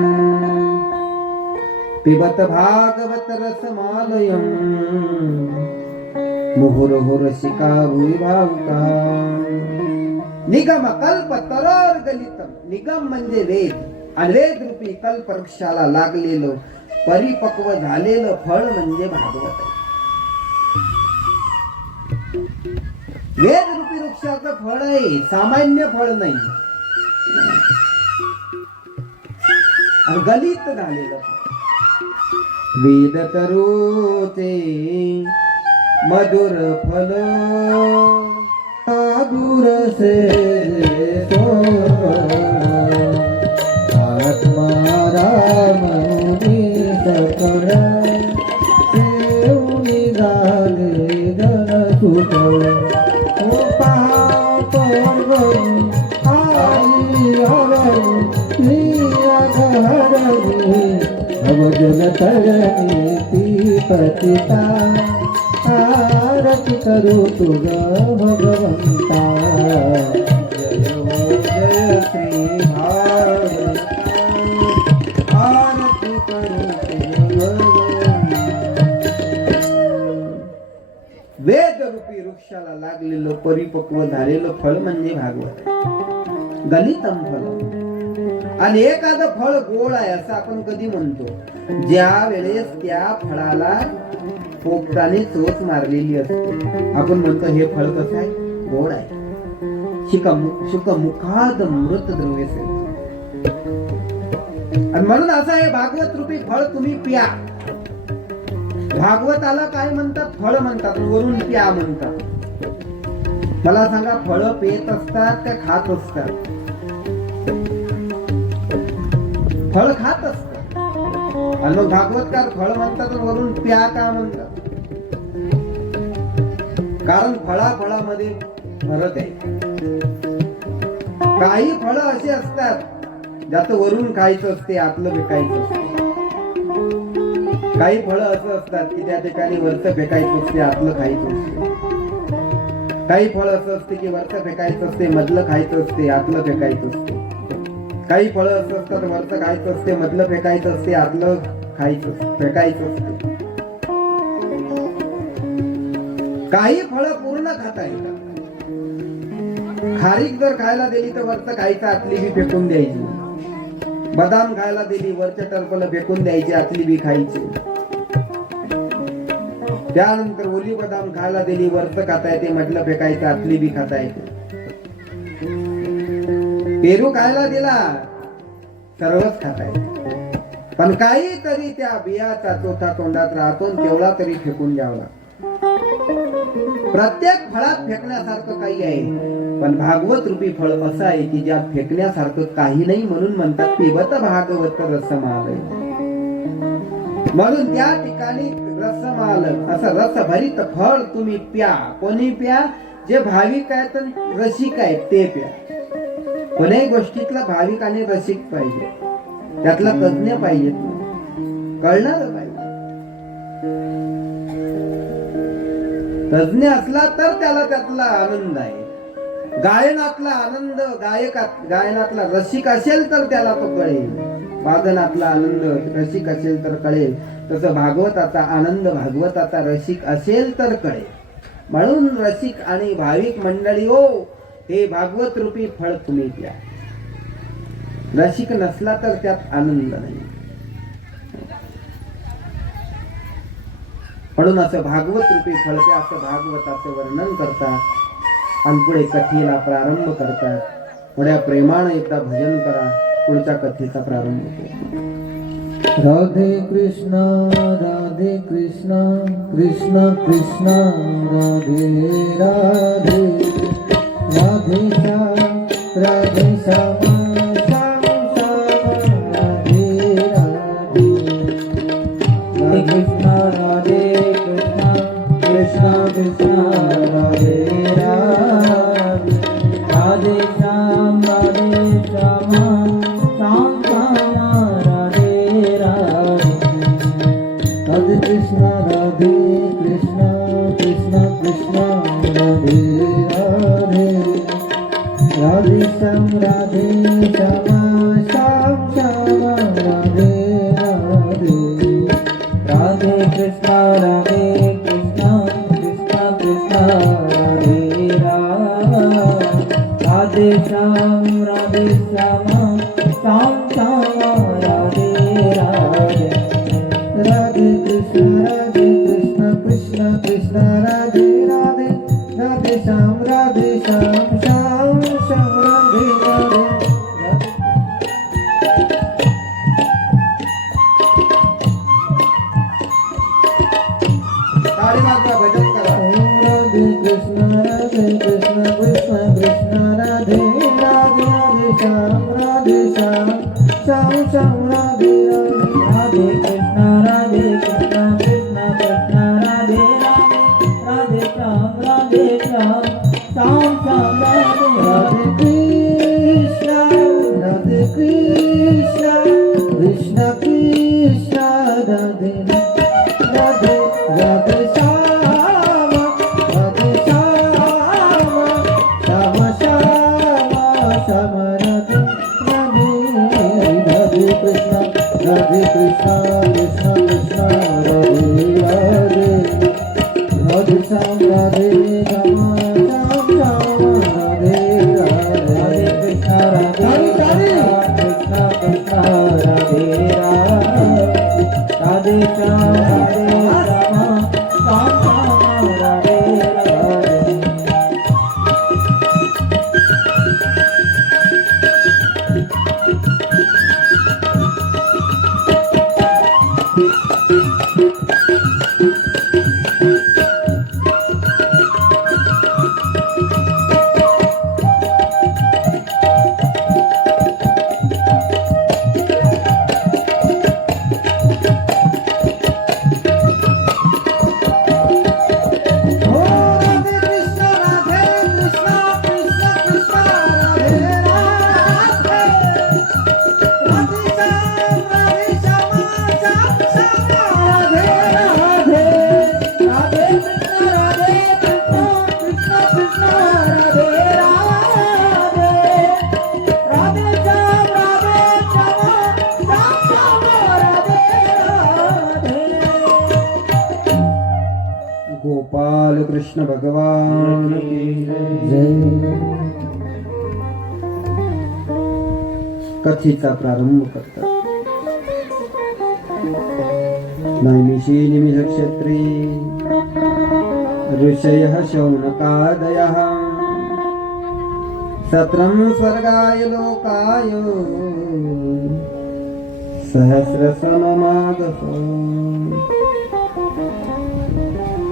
पिबत भागवत रसमालयं मुहुर्मुहुरसिका भुवि भावुका. निगमकल्पतरोर्गलितं. निगम म्हणजे वेद, आणि वेद रूपी कल्पवृक्षाला लागलेलं परिपक्व झालेलं फळ म्हणजे भागवत आहे. वेद रूपी वृक्ष वृक्षाचं फळ आहे, सामान्य फळ नाही. आणि गलित झालेलं फळ. वेद तरुचे मधुर फल दूर से तो आत्मा रामनी सकळ सेवनी झाले जन सुख अवजन तरणी ती पतिता आरती करू तुझ भगवंता. जय हो जय श्री भागवता, आरती करू वेद रूपी वृक्षाला लागलेलं परिपक्व झालेलं फळ म्हणजे भागवत. गलितम फल. आणि एखादं फळ गोड आहे असं आपण कधी म्हणतो ज्या वेळेस त्या फळाला पोपटाने चोच मारलेली असते. आपण म्हणतो हे फळ कसं आहे, गोड आहे. शुक मुखाद मृत द्रव्य. आणि म्हणून असं आहे भागवत रूपी फळ तुम्ही प्या. भागवताला काय म्हणतात, फळ म्हणतात, वरून प्या म्हणतात. मला सांगा, फळ पेत असतात का खात असतात? फळ खात असतात. आणि मग भागवतकार फळ म्हणतात आणि वरून प्या का म्हणतात? कारण फळाफळामध्ये फरक आहे. काही फळ असे असतात ज्याचं वरून खायचं असते, आतलं फेकायचं असते. काही फळं असं असतात की त्या ठिकाणी वरचं फेकायचं असते, आतलं खायचं असते. काही फळं असं असते की वरचं फेकायचं असते, मधलं खायचं असते, आतलं फेकायचं असते. काही फळं असं असतात वरचं खायचं असते, मधलं फेकायचं असते, आतलं खायचं फेकायचं असते. काही फळं पूर्ण खाता येतात. खारीक जर खायला दिली तर वरचं खायचं, आतली बी फेकून द्यायची. बदाम खायला दिली, वरच्या टरफलं फेकून द्यायची, आतली बी खायची. त्यानंतर ओली बदाम खायला दिली, वरचं खाता येते, मधलं फेकायचं, आतली बी खाता येते. पेरू खायला दिला, सर्वच खाता येते. पण काहीतरी त्या बियाचा चोथा तोंडात राहतो, तेवढा तरी फेकून द्यावा. प्रत्येक फळात फेकण्यासारखं काही आहे, पण भागवत रूपी फळ असं आहे की ज्यात फेकण्यासारखं काही नाही. म्हणून म्हणतात पिबत भागवत रसमाल. म्हणून त्या ठिकाणी रसमाल असं रसभरित फळ तुम्ही प्या. कोणी प्या? जे भाविक आहेत रसिक आहेत ते प्या. कोणत्याही गोष्टीतला भाविक आणि रसिक पाहिजे, त्यातला तज्ञ पाहिजे, कळणार पाहिजे. तज्ञ असला तर त्याला त्यातला आनंद आहे. गायनातला आनंद, गायनातला रसिक असेल तर त्याला तो कळेल. वादनातला आनंद रसिक असेल तर कळेल. तसं भागवताचा आनंद भागवताचा रसिक असेल तर कळेल. म्हणून रसिक आणि भाविक मंडळी हो, हे भागवत रूपी फळ तुम्ही प्या. रसिक नसला तर त्यात आनंद नाही. म्हणून असं भागवत रूपी फळ प्या असं भागवताचं वर्णन करतात आणि पुढे कथेला प्रारंभ करतात. थोड्या प्रेमाने एकदा भजन करा, पुढच्या कथेचा प्रारंभ होतो. राधे कृष्ण कृष्ण कृष्ण राधे राधे राधे श्याम राधे श्याम कृष्ण कृष्ण राधे राधे राधे श्याम राधे श्याम श्याम श्याम राधे राधे राधे कृष्ण कृष्ण कृष्ण कृष्ण राधे राधे राधे श्याम राधे श्याम श्याम श्याम राधे राधे राधे कृष्ण राधे श्याम राधे श्याम श्याम श्याम राधे राधे राधे कृष्ण कृष्ण कृष्ण राधे राधे राधे श्याम श्याम श्याम श्याम राधे राधे टाळी वाजवा, भजन करा. राधे कृष्ण कृष्ण कृष्ण राधे राधे राधे श्याम श्याम श्याम राधे राधे राधे कृष्ण कृष्ण कृष्ण राधे राधे राधे श्याम श्याम राधे राधे कृष्ण कृष्ण कृष्ण राधे राधे राधे श्याम राधे श्याम श्याम श्याम श्याम राधे राधे राधे कृष्ण कृष्ण कृष्ण राधे राधे राधे श्याम राधे श्याम श्याम श्याम राधे राधे कृष्ण राधे कृष्ण कृष्ण राधे राधे श्याम राधे श्याम श्याम श्याम राधे राधे गोपाल कृष्ण भगवान की जय कथेचा प्रारंभ करतात. नैमिषी निमिषक्षत्री ऋषयः शौनकादयः सत्रं स्वर्गाय लोकाय सहस्रसममागः.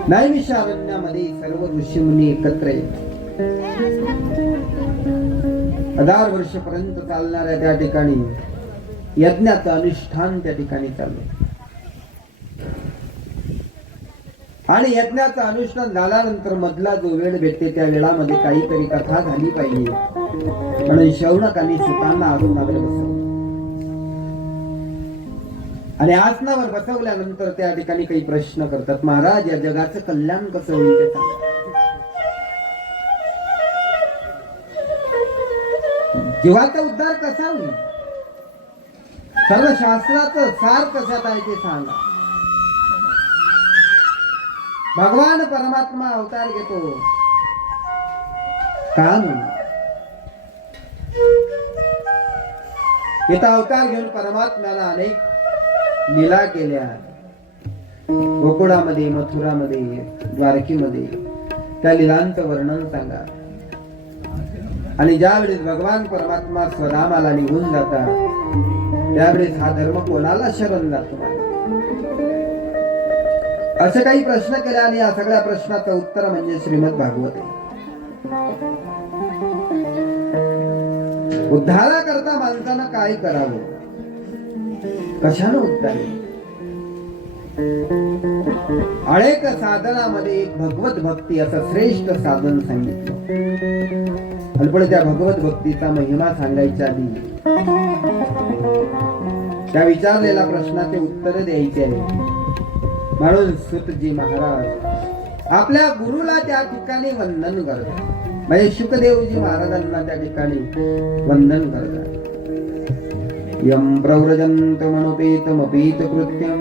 नैमिषारण्यामध्ये सर्व ऋषीमुनी एकत्र येतात. 1000 वर्षपर्यंत चालणाऱ्या त्या ठिकाणी यज्ञाचं अनुष्ठान त्या ठिकाणी चाललं. आणि यज्ञाचं अनुष्ठान झाल्यानंतर मधला जो वेळ भेटते त्या वेळामध्ये काहीतरी कथा झाली पाहिजे म्हणून शौनकांनी सुतांना आसनावर बसवलं. आणि आसनावर बसवल्यानंतर त्या ठिकाणी काही प्रश्न करतात. महाराज, या जगाचं कल्याण कसं होईल ते सांगा. जीवाचा उद्धार कसा होईल, सर्व शास्त्राचं सार कशात आहे ते सांगा. भगवान परमात्मा अवतार घेतो का म्हणून. इथं अवतार घेऊन परमात्म्याला अनेक लीला केल्या. गोकुळामध्ये, मथुरामध्ये, द्वारकीमध्ये त्या लीलांचं वर्णन सांगा. आणि ज्यावेळेस भगवान परमात्मा स्वधामाला निघून जातात त्यावेळेस हा धर्म कोणाला शरण जातो. असे काही प्रश्न केले आणि या सगळ्या प्रश्नाचं उत्तर म्हणजे श्रीमद भागवत आहे. उद्धारा करता माणसानं काय करावं, कशानं उद्धार. अनेक साधनामध्ये एक भगवत भक्ती असं श्रेष्ठ साधन सांगितलं. आणि पुढे त्या भगवत भक्तीचा महिमा सांगायच्या आधी त्या विचारलेल्या प्रश्नाचे उत्तर द्यायचे आहे. म्हणून सुतजी महाराज आपल्या गुरुला त्या ठिकाणी वंदन करतात. म्हणजे शुकदेवजी महाराजांना त्या ठिकाणी वंदन करतात. यम प्रव्रजंत मनुपेतमपीत कृत्यम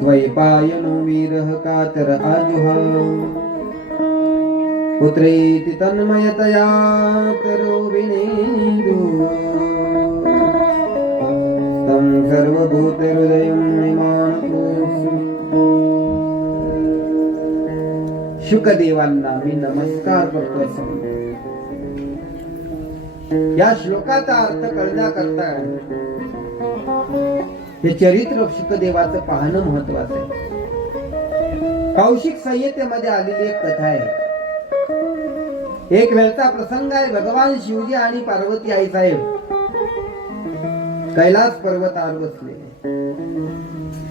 त्वयिपायनो वीरः कातर आजुहाव पुत्रेति तन्मयतया करो विनेदु तं सर्वभूतहृदयं महिमानतोऽस्मि. शुकदेवांना मी नमस्कार करतो असं म्हणतो. या श्लोकाचा अर्थ कळण्याकरता हे चरित्र शुकदेवाचं पाहणं महत्वाचं आहे. कौशिक संहितेमध्ये आलेली एक कथा आहे. एक वेळचा प्रसंग आहे. भगवान शिवजी आणि पार्वती आई साहेब कैलास पर्वतावर बसले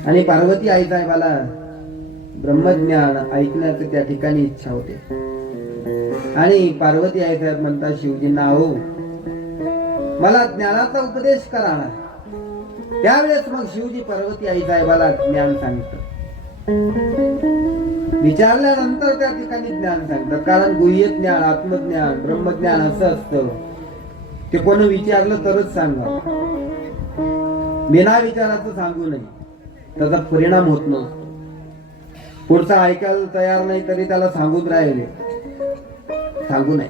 आणि पार्वती आई साहेबाला ब्रह्मज्ञान ऐकण्याचं त्या ठिकाणी इच्छा होते. आणि पार्वती आई साहेब म्हणतात शिवजींना, हो मला ज्ञानाचा उपदेश करा ना. त्यावेळेस मग शिवजी पार्वती आई साहेबाला ज्ञान सांगतात. विचारल्यानंतर त्या ठिकाणी ज्ञान सांगतात. कारण गुह्य ज्ञान, आत्मज्ञान, ब्रह्मज्ञान असं असतं, ते कोण विचारलं तरच सांगा. बिना विचाराचं सांगू नये, त्याचा परिणाम होत नसतो. पुढचा ऐकायला तयार नाही तरी त्याला सांगून राहिले, सांगू नये.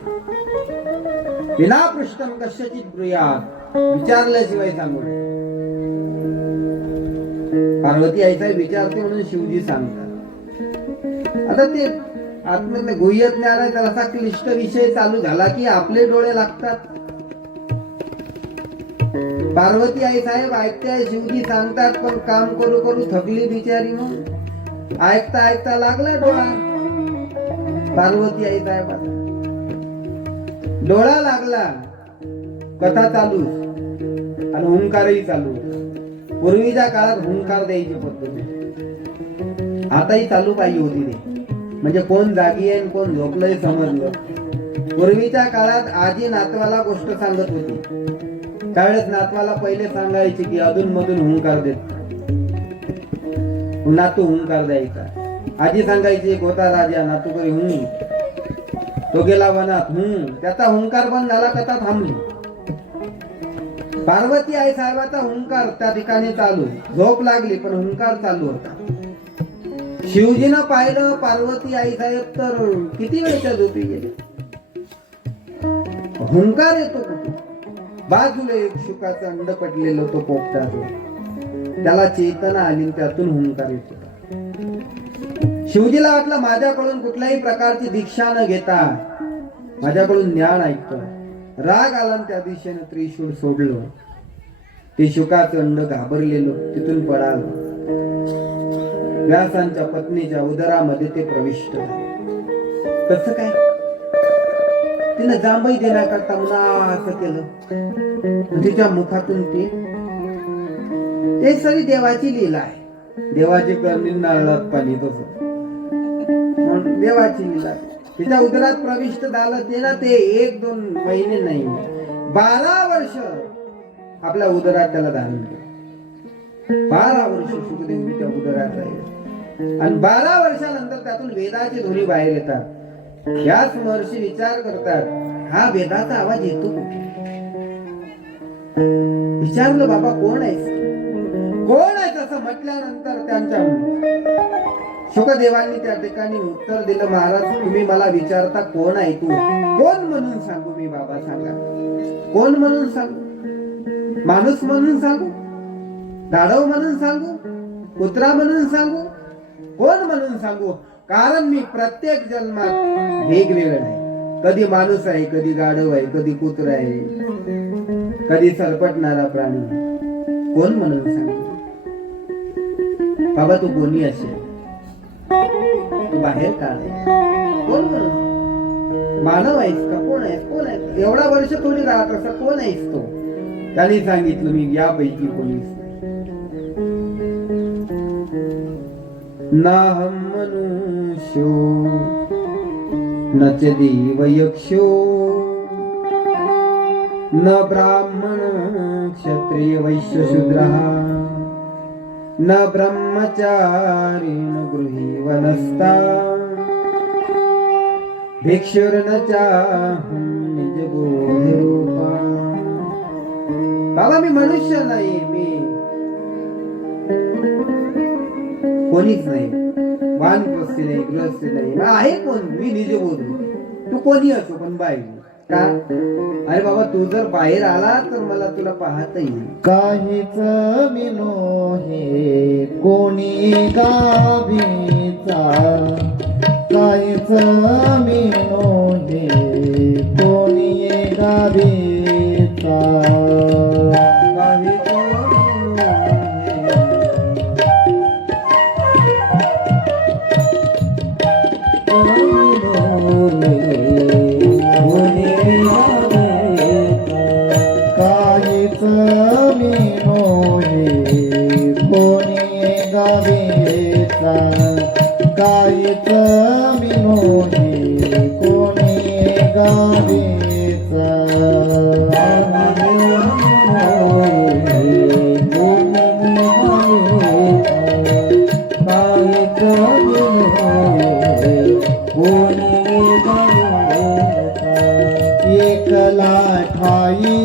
विना पृष्ठम कशाची ब्रूयात, विचारल्याशिवाय सांगू नये. पार्वती आईचा विचारते म्हणून शिवजी सांगतात. आता ते आत्मज्ञ गुह्य ज्ञान आहे, तर असा क्लिष्ट विषय चालू झाला की आपले डोळे लागतात. पार्वती आई साहेब ऐकते, शिवजी सांगतात, पण काम करू करू थकली बिचारी. मग ऐकता ऐकता लागला डोळा पार्वती आई साहेबाचा. डोळा लागला, कथा चालू आणि हुंकारही चालू. पूर्वीच्या काळात हुंकार द्यायची पद्धत, आताही चालू पाहिजे होती ते. म्हणजे कोण जागी आहे कोण झोपलंय समजलं. पूर्वीच्या काळात आजी नातवाला गोष्ट सांगत होती. त्यावेळेस नातवाला पहिले सांगायची की अधून मधून हुंकार देत, नातू हुंकार द्यायचा. आजी सांगायची एक होता राजा, नातू करी हुं, तो गेला वनात हुं. त्याचा हुंकार बंद झाला, कथा थांबली. पार्वती आई साहेबाचा हुंकार त्या ठिकाणी चालू. झोप लागली पण हुंकार चालू होता. शिवजीनं पाहिलं पार्वती आई साहेब तर किती वेळच्या झोपी गेले. हुंकार येतो कुठे? बाजूला एक शुकाचं अंड पडलेलं तो पोपटाचं, त्याला चेतना आली, त्यातून हुंकार येतो. शिवजीला वाटलं माझ्याकडून कुठल्याही प्रकारची दीक्षा न घेता माझ्याकडून ज्ञान ऐकतो. राग आला त्या दिशेने त्रिशूळ सोडलं. ते शुकाचं अंड घाबरलेलं तिथून पळालं. व्यासांच्या पत्नीच्या उदरामध्ये ते प्रविष्ट झाले. कसं काय? तिनं जांभई देण्याकरता म्हणा असं केलं. तिच्या मुखातून ते सगळी देवाची लीला आहे. देवाची करणी नारळात पाणी, तसं देवाची लीला आहे. तिच्या उदरात प्रविष्ट झालं ते ना. ते 1-2 महिने नाही, 12 वर्ष आपल्या उदरात त्याला धारण केलं. 12 वर्ष सुखदेव त्या उदरात राहिले आणि 12 वर्षानंतर त्यातून वेदाची ध्वनी बाहेर येतात. याच महर्षी विचार करतात, हा वेदाचा आवाज येतो कुठे? विचारलं, बाबा कोण आहेस, कोण आहेस असं म्हटल्यानंतर त्यांच्या शुकदेवांनी त्या ठिकाणी उत्तर दिलं, महाराज तुम्ही मला विचारता कोण आहे तू? कोण म्हणून सांगू मी बाबा, सांगा कोण म्हणून सांगू? माणूस म्हणून सांगू? दाढव म्हणून सांगू? कुत्रा म्हणून सांगू? कोण म्हणून सांगू? कारण मी प्रत्येक जन्मात वेगवेगळं आहे. कधी माणूस आहे, कधी गाढव आहे, कधी कुत्रा आहे, कधी सरपटणारा प्राणी. कोण म्हणून सांगू? बाबा तू कोणी असेल, तू बाहेर का आहे, कोण म्हणून? मानव आहेस का? कोण आहेस? कोण आहेस? एवढा वर्ष थोडी राहत असं कोण आहेस तो? त्यांनी सांगितलं मी यापैकी कोणीच नाहं मनुष्यो न च देव यक्षो न ब्राह्मण क्षत्रिय वैश्य शूद्रः न ब्रह्मचारी न गृही वनस्ता भिक्षुर्न चाहं निज बोधरूपा. बाबा मी मनुष्य नाही, मी कोणीच नाही, वानप्रस्थी नाही, गृहस्थी नाही, आहे कोण? मी निज बोध. तू कोणी असो पण बाहेर का? अरे बाबा तू जर बाहेर आला तर मला तुला पाहता येईल. काहीच मिनो हे कोणी गावीचा काहीच मीनो हे कोणी गावीचा काहीच काहीच मीनो हे कोणी गावीचा काहीच मीनो हे कोणी गावीचा एकला ठाईचा ठाई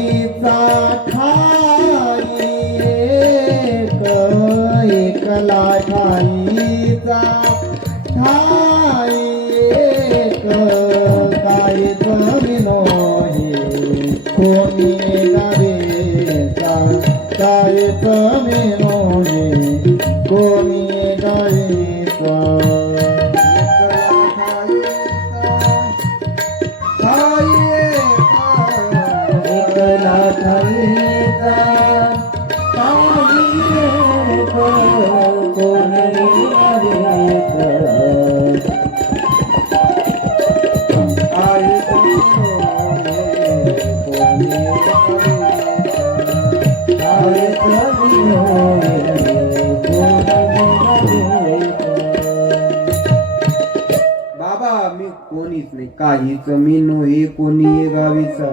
एकला ठाईचा ठाई काहीच विनोही कोणी गावेचा काहीच विनोही कोणी गावेचा एकला ठाईचा ठाई कोणी गावेचा बाबा मी कोणीच नाही काहीच मी नोही कोणी गावीचा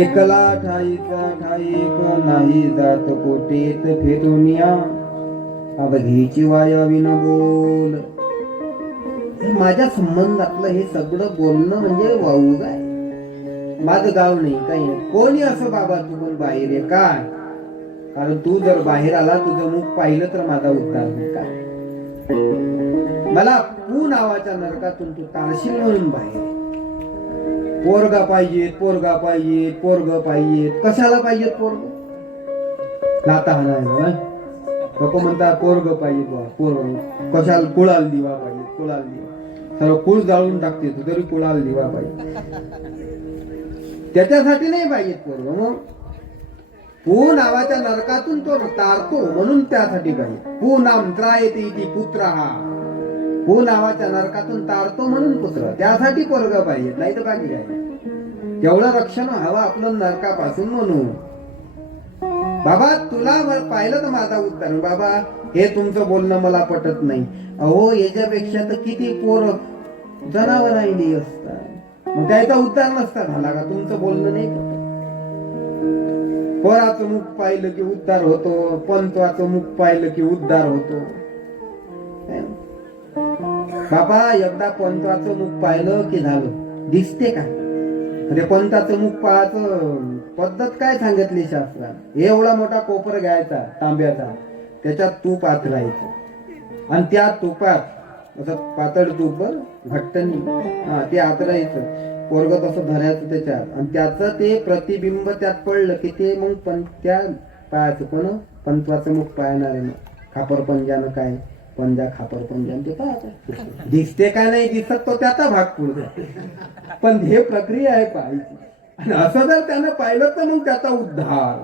एकला ठाईचा ठाई नाही जात कोटेत फेटोनिया अवघीची वायाविन बोल. माझ्या संबंधातलं हे सगळं बोलणं म्हणजे वाऊग आहे. माझं गाव नाही काही नाही. कोणी असं बाबा तू पण बाहेर आहे काय? कारण तू जर बाहेर आला तुझं मुख पाहिलं तर माझा उद्धार होईल का? मला पू नावाच्या नरकातून तू तारशील म्हणून बाहेर आहे. पोरगा पाहिजे पोरगा पाहिजे पोरग पाहिजे. कशाला पाहिजे पोरग? लाता हाणायला लोक म्हणतात पोरग पाहिजे बा पोरग. कशाला? कुळाल दिवा पाहिजे कुळाल दिवा. सर्व कुळ जाळून टाकते तू तरी कुळाल दिवा पाहिजे. त्याच्यासाठी नाही पाहिजे पोरग. मग पू नावाच्या नरकातून तो तारतो म्हणून त्यासाठी पाहिजे. पू नाम त्रायते इति पुत्र हा. पू नावाच्या नरकातून तारतो म्हणून पुत्र. त्यासाठी पोरग पाहिजे नाही तर बाकी काय. तेवढं रक्षण हवं आपलं नरकापासून म्हणून. बाबा तुला पाहिलं तर माझा उत्तर. बाबा हे तुमचं बोलणं मला पटत नाही. अहो याच्यापेक्षा तर किती पोर जनावर आलेली असतात. मग त्याचा उद्धार नसता झाला का? तुमचं बोलणं नाही पटत. पोराचं मुख पाहिलं की उद्धार होतो. पंतवाचं मुख पाहिलं की उद्धार होतो. बाबा एकदा पंतवाचं मुख पाहिलं की झालं. दिसते का? म्हणजे पंताचं मुख पाहायचं पद्धत काय सांगितली शास्त्रात? एवढा मोठा कोपर घ्यायचा तांब्याचा, त्याच्यात तूप आतरायचं आणि त्या तुपात असं पातळ तूप घट्ट नाही ते आतरायचं. पोरग तसं धरायचं त्याच्यात आणि त्याचं ते प्रतिबिंब त्यात पडलं की ते मग त्या पायाचं पण पंतवाचं मुख पाहणार आहे. खापर पंजानं काय पंजा खापर पंजान ते पाहत दिसते का नाही दिसत तो त्याचा भाग पुढे. पण हे प्रक्रिया आहे पाहायची. आणि असं जर त्यानं पाहिलं तर मग त्याचा उद्धार.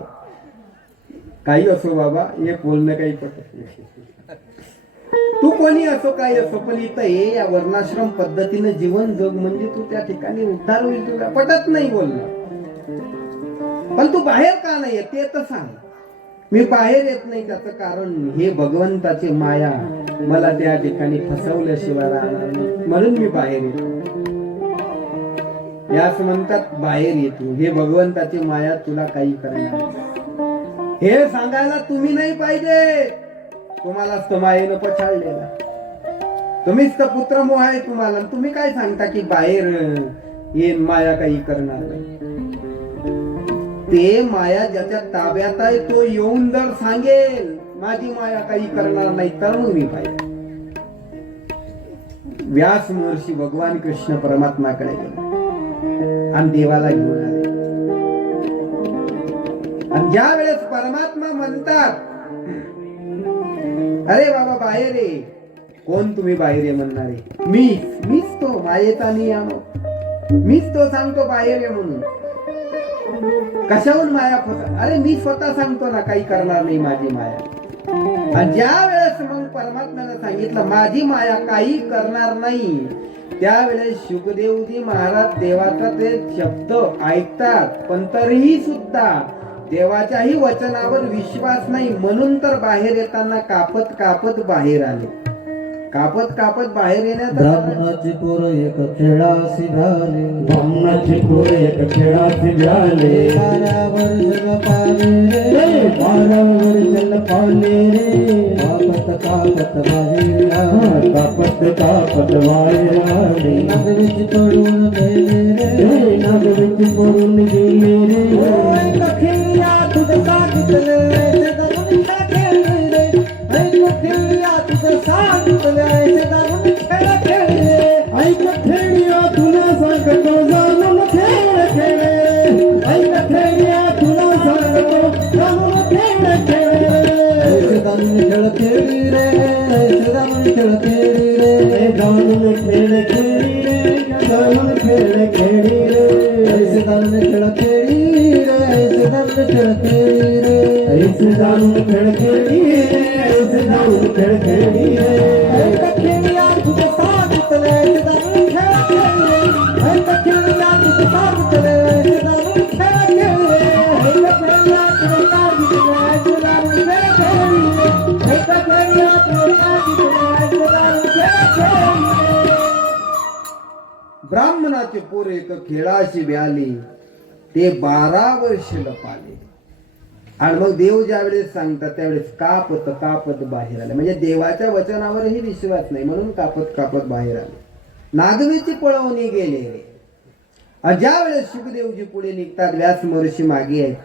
काही असो बाबा हे बोलणं काही पटत नाही. तू कोणी असो काही असो पण इथं हे या वर्णाश्रम पद्धतीने जीवन जग म्हणजे तू त्या ठिकाणी उद्धार होईल. तुला पटत नाही बोलणं. पण तू बाहेर का नाही येत ते तर सांग. मी बाहेर येत नाही त्याचं कारण हे भगवंताची माया मला त्या ठिकाणी फसवल्याशिवाय राहणार नाही म्हणून मी बाहेर येतो. याच म्हणतात बाहेर येतो. हे भगवंताची माया तुला काही करणार हे सांगायला तुम्ही नाही पाहिजे. तुम्हालाच तर मायेनं पछाडलेला. तुम्हीच तर पुत्र मोह आहे तुम्हाला. तुम्ही काय सांगता की बाहेर येईन माया काही करणार नाही. ते माया ज्याच्या ताब्यात आहे तो येऊन जर सांगेल माझी माया काही करणार नाही तर मग मी पाहिजे. व्यास महर्षी भगवान कृष्ण परमात्माकडे गेले आणि देवाला घेऊन आले. आणि ज्या वेळेस परमात्मा म्हणतात अरे बाबा बाहेर ये. कोण तुम्ही बाहेर ये म्हणणारे? मीच तो मायेचा नियामक, मीच तो सांगतो बाहेर ये म्हणून. कशाहून माया खोटा? अरे मी स्वतः सांगतो ना काही करणार नाही माझी माया. आणि ज्या वेळेस मग परमात्म्याने सांगितलं माझी माया काही करणार नाही, त्यावेळेस शुकदेवजी महाराज देवाचा ते शब्द ऐकतात, पण तरीही सुद्धा देवाच्याही वचनावर विश्वास नाही, म्हणून तर बाहेर येताना कापत कापत बाहेर आले. कापत कापत बाहेर येण्यात ब्राह्मणाची पोर एक खेळासी झाले, ब्राह्मणाची पोर एक खेळाची झाले. 12 वर्ष पाले रे, 12 वर्ष पाले रे. कापत कापत बाहेर आले, कापत कापत बाहेर आले. नागवीची पडून गेले रे, नागवीची पडून गेले रे. लखिया तुझं सांगितलं जगून खेळले रे, लखिया तुझं सांगितलं जगून खेळले. ऐक खेळिया तुला सांगतो जाणून खेळ खेळे. ऐक खेळिया तुला सांगतो जाणून खेळ खेळे. जाणून खेळ खेळली रे, जाणून खेळ खेळली रे, जाणून खेळ खेळी रे, जाणून खेळ खेळी रे. जाणून खेळ खेळली रे, जाणून खेळ खेळली रे, ऐसे जाणून खेळ खेळी रे, ऐसे जाणून खेळ खेळी रे. लखिया तुझं सांगितलं जगून खेळले, लखिया तुझं सांगितलं जगून खेळले, लखिया तुझं सांगितलं जगून खेळले, लखिया तुझं सांगितलं जगून खेळले. ब्राह्मणाचे पोर एक खेळाशी व्याली, ते 12 वर्ष लपाले. आणि मग देव ज्या वेळेस सांगतात त्यावेळेस कापत कापत बाहेर आले. म्हणजे देवाच्या वचनावरही विश्वास नाही म्हणून कापत कापत बाहेर आले. नागवीची पळवणी गेले रे. आणि ज्या वेळेस शुकदेवजी पुढे निघतात, व्यास महर्षी मागे आहेत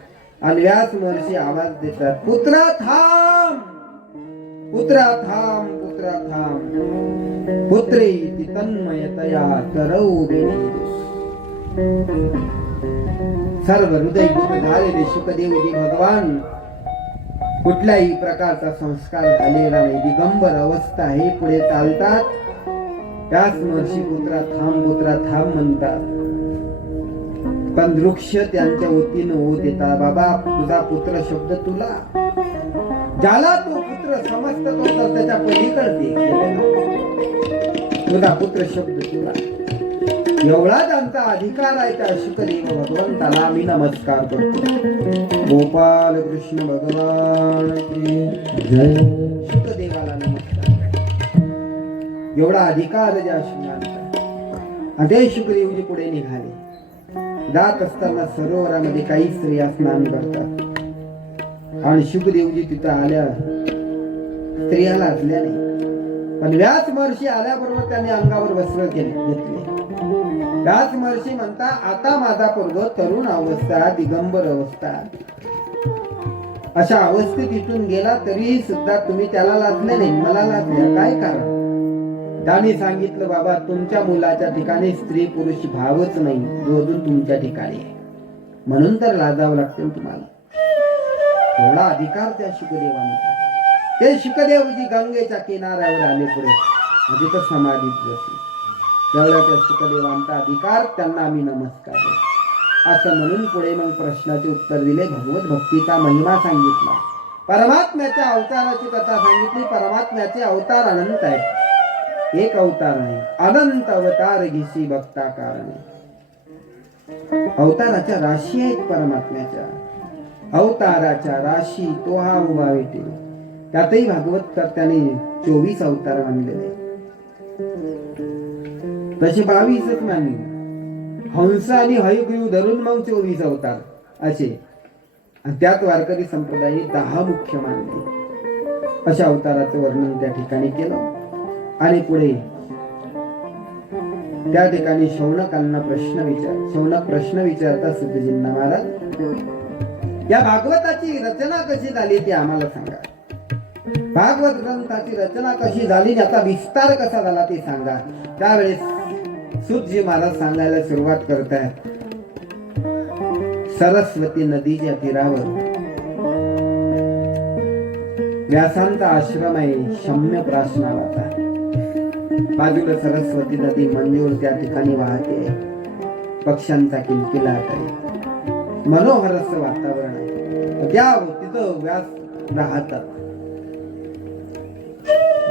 आणि व्यास महर्षी आवाज देतात, पुत्रा थांब, पुत्रा थांब, पुत्रा थांब. पुत्रे इति तन्मयतया करौ बेनी. सर्व हृदय झालेले शुकदेवजी भगवान, कुठल्याही प्रकारचा संस्कार झालेला नाही, दिगंबर अवस्था आहे, पुढे चालतात. त्याच महर्षी पुत्रा थांब म्हणतात. पण वृक्ष त्यांच्या वतीनं होत येतात, बाबा तुझा पुत्र शब्द तुला, ज्याला तो पुत्र समजतो तर त्याच्या पलीकडे तुझा पुत्र शब्द तुला. एवढा त्यांचा अधिकार आहे त्या शुकदेव भगवंताला आम्ही नमस्कार करतो. गोपाल कृष्ण भगवान की जय. शुकदेवाला नमस्कार. एवढा अधिकार ज्या शुकांचा. आणि ते शुकदेवजी पुढे निघाले. जात असताना सरोवरामध्ये काही स्त्रिया स्नान करतात आणि शुकदेवजी तिथं आल्या, स्त्रिया लाजल्या नाही. पण व्यास महर्षी आल्याबरोबर त्याने अंगावर वस्त्र घेतले. व्यास महर्षी म्हणता, आता माझा पोरग तरुण अवस्था, दिगंबर अवस्था, अशा अवस्थेत इथून गेला तरीही सुद्धा तुम्ही त्याला लाजले नाही, मला लाजल्या, काय कारण? त्याने सांगितलं, बाबा तुमच्या मुलाच्या ठिकाणी स्त्री पुरुष भावच नाही, जो अजून तुमच्या ठिकाणी आहे, म्हणून तर लाजावं लागतं तुम्हाला. एवढा अधिकार त्या शुकदेवांचा. ते शुकदेवजी गंगेच्या किनाऱ्यावर आले पुढे, म्हणजे तर समाधीत बसले. तेवढ्या त्या शुकदेवांचा अधिकार, त्यांना आम्ही नमस्कार देतो असं म्हणून पुढे मग प्रश्नाचे उत्तर दिले. भगवत भक्तीचा महिमा सांगितला, परमात्म्याच्या अवताराची कथा सांगितली. परमात्म्याचे अवतार अनंत आहेत, एक अवतार नाही, अनंत अवतार घेशी भक्ता कारणे. अवताराच्या राशी आहेत परमात्म्याच्या, अवताराच्या राशी तो हा उभा भेटेल. त्यातही भागवत कर्त्याने 24 अवतार मानलेले, तसे 22च मानले. हंस आणि हयग्रीव धरून मग 24 अवतार असे. आणि त्यात वारकरी संप्रदायाने 10 मुख्य मानले. अशा अवताराचं वर्णन त्या ठिकाणी केलं. आणि पुढे त्या ठिकाणी शौनकांना शौनक प्रश्न विचारता सिद्धजींना, महाराज या भागवताची रचना कशी झाली ते आम्हाला सांगा. भागवत ग्रंथाची रचना कशी झाली, याचा विस्तार कसा झाला ते सांगा. त्यावेळेस सुतजी महाराज सांगायला सुरुवात करतायत. सरस्वती नदीच्या तीरावर व्यासांचा आश्रम आहे, शम्य प्राश नावाचा. बाजूला सरस्वती नदी मंजूर त्या ठिकाणी वाहते. पक्ष्यांचा किलकिलाट आहे. मनोहर असं वातावरण आहे. त्या तिथं व्यास राहतात.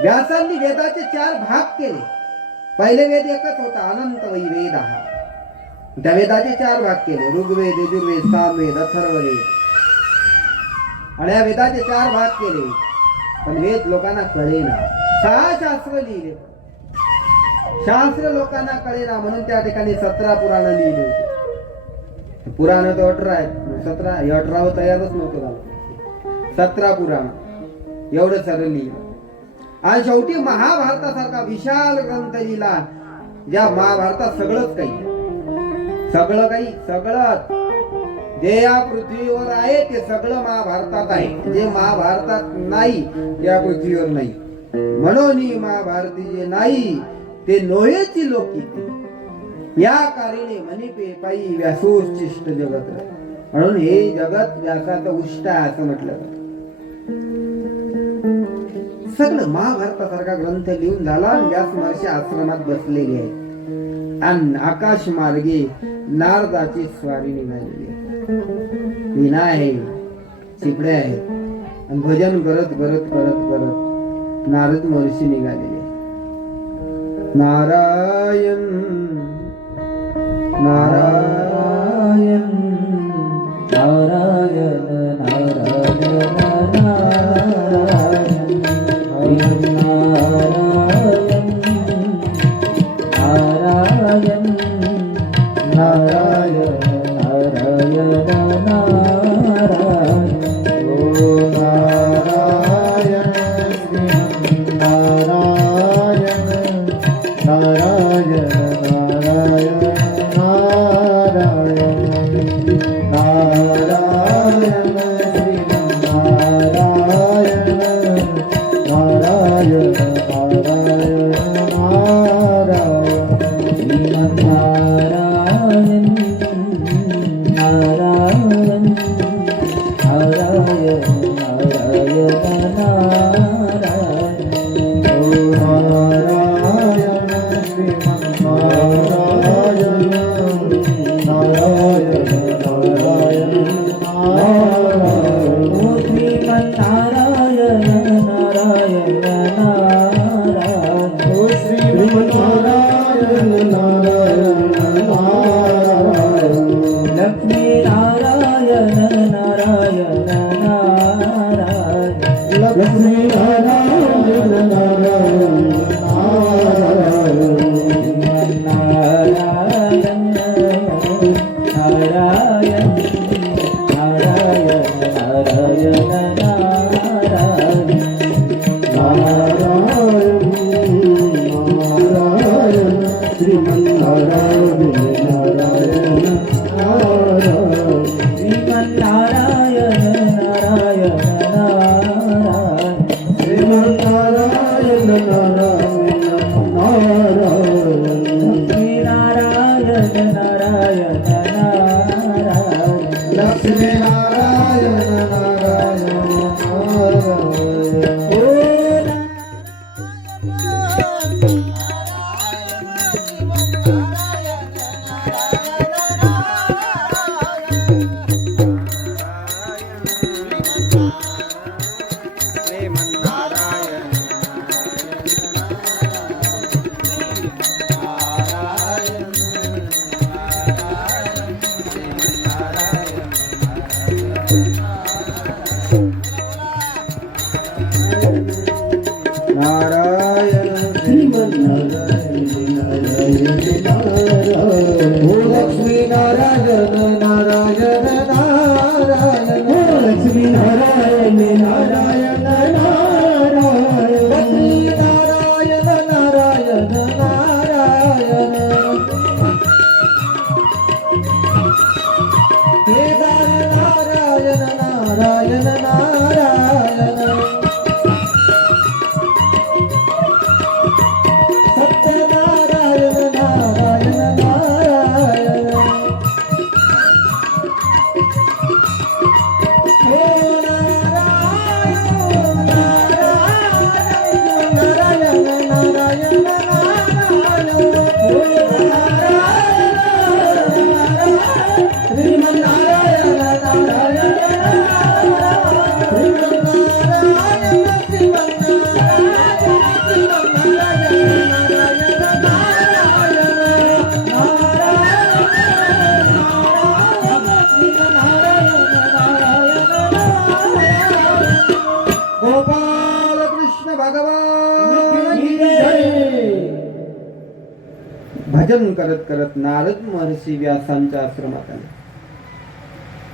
व्यासांनी वेदाचे 4 भाग केले. पहिले वेद एकच होता, अनंत वै वेद हा. त्या वेदाचे 4 भाग केले, ऋग्वेद, यजुर्वेद, सामवेद, अथर्ववेद. आणि या वेदाचे 4 भाग केले, पण वेद लोकांना कळेना. 6 शास्त्र लिहिले, शास्त्र लोकांना कळेना, म्हणून त्या ठिकाणी 17 पुराण लिहिले होते. पुराण तर 18 आहेत, 17 हे 18 तयारच नव्हतं झालं. 17 पुराण एवढं सरळ लिहिलं. आणि शेवटी महाभारतासारखा विशाल ग्रंथ लिहिला, ज्या महाभारतात सगळंच काही, सगळं काही, सगळंच जे या पृथ्वीवर आहे ते सगळं महाभारतात आहे. जे महाभारतात नाही या पृथ्वीवर नाही. म्हणून महाभारती जे नाही ते नोहेची लोकी. या कारिणे मनिपे पायी व्यासोच्छिष्ट जगत. म्हणून हे जगत व्यासाचं उष्ट आहे असं म्हटलं. सगळं महाभारतासारखा ग्रंथ लिहून झाला. व्यास महर्षी आश्रमात बसलेले आहेत आणि आकाश मार्गे नारदाची स्वारी निघालेली आहे. विना आहे, चिपडे आहेत आणि भजन करत करत करत करत नारद महर्षी निघालेले. नारायण नारायण नारायण नारायण नारायण नारायण भजन करत करत नारद महर्षी व्यासांच्या आश्रमात आले.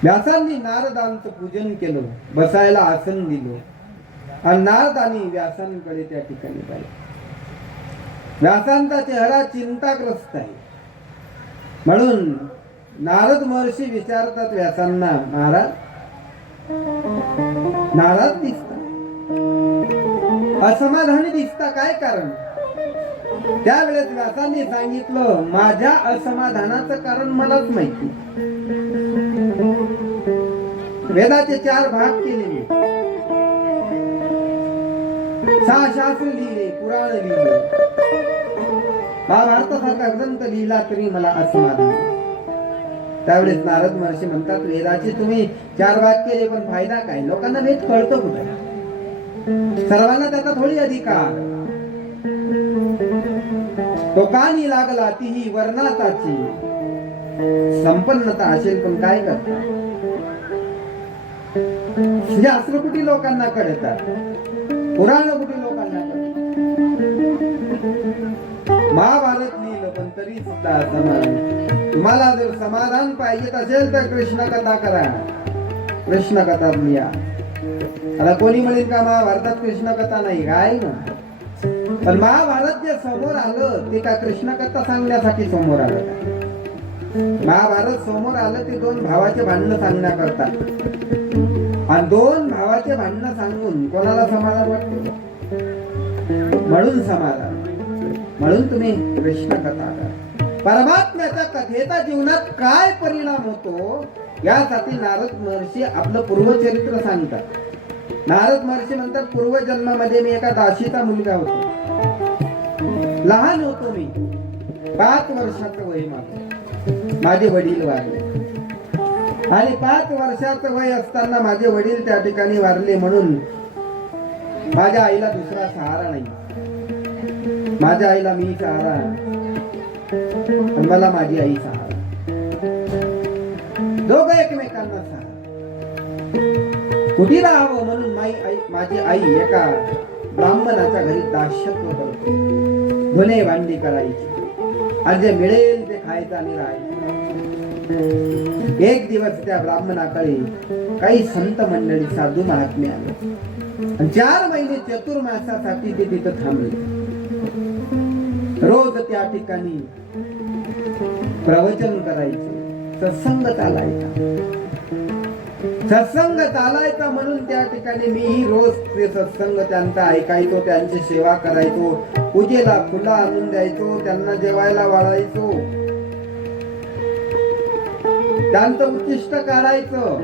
व्यासांनी नारदांचं पूजन केलं, बसायला आसन दिलं आणि नारदांनी व्यासांकडे त्या ठिकाणी पाहिलं. व्यासांचा चेहरा चिंताग्रस्त आहे. म्हणून नारद महर्षी विचारतात व्यासांना, नाराज दिसता, असमाधानी दिसता, काय कारण? त्यावेळेस व्यासांनी सांगितलं, माझ्या असमाधानाचं कारण मलाच माहिती. वेदाचे 4 भाग केले मी, 6 शास्त्र लिहिले, पुराण लिहिले, महाभारतासारखा ग्रंथ लिहिला तरी मला असमाधान. त्यावेळेस नारद महर्षी म्हणतात, वेदाचे तुम्ही 4 भाग केले पण फायदा काय? लोकांना वेद कळतो कुठे? सर्वांना त्याचा थोडी अधिकार. तो कानी लागला तीही वर्णाताची, संपन्नता असेल पण काय करता? शास्त्र कुठे लोकांना कळतात, पुराण कुठे लोकांना कळतात. महाभारत लिहिलं पण तरी सुद्धा असमाधान. तुम्हाला जर समाधान पाहिजे असेल तर कृष्ण कथा करा, कृष्ण कथा लिहा. आता कोणी म्हणेल का महाभारतात कृष्ण कथा नाही? काय ना, पण महाभारत जे समोर आलं ते का कृष्ण कथा सांगण्यासाठी समोर आलं? महाभारत समोर आलं ते 2 भावाचे भांडणं सांगण्याकरता. आणि 2 भावाचे भांडणं सांगून कोणाला समाधान वाटते? म्हणून समाधान, म्हणून तुम्ही कृष्ण कथा करा. परमात्म्याच्या कथेचा जीवनात काय परिणाम होतो यासाठी नारद महर्षी आपलं पूर्वचरित्र सांगतात. नारद महर्षी म्हणतात, पूर्वजन्मामध्ये मी एका दासीचा मुलगा होतो. लहान होतो मी, 5 वर्षाचं वय माझे वडील वारले. आणि 5 वर्षाचं वय असताना माझे वडील त्या ठिकाणी वारले. म्हणून माझ्या आईला दुसरा सहारा नाही. माझ्या आईला मी सहारा आणि मला माझी आई सहारा. दोघं एकमेकांना सहारा. कुठे राहावं म्हणून माझी आई एका ब्राह्मणाच्या घरी दास्यत्व करतो. गुन्हे भांडी करायची आणि जे मिळेल ते खायचं आणि राहायचं. एक दिवस त्या ब्राह्मणाकडे काही संत मंडळी, साधू महात्मे आले आणि 4 महिने चतुर्मासासाठी ते तिथं थांबले. रोज त्या ठिकाणी प्रवचन करायचे, सत्संग चालायचा. सत्संग चालायचा म्हणून त्या ठिकाणी मीही रोज ते सत्संग त्यांचा ऐकायचो, त्यांची सेवा करायचो, पूजेला फुलं आणून द्यायचो, त्यांना जेवायला वाढायचो, त्यांचं उच्चिष्ट काढायचं.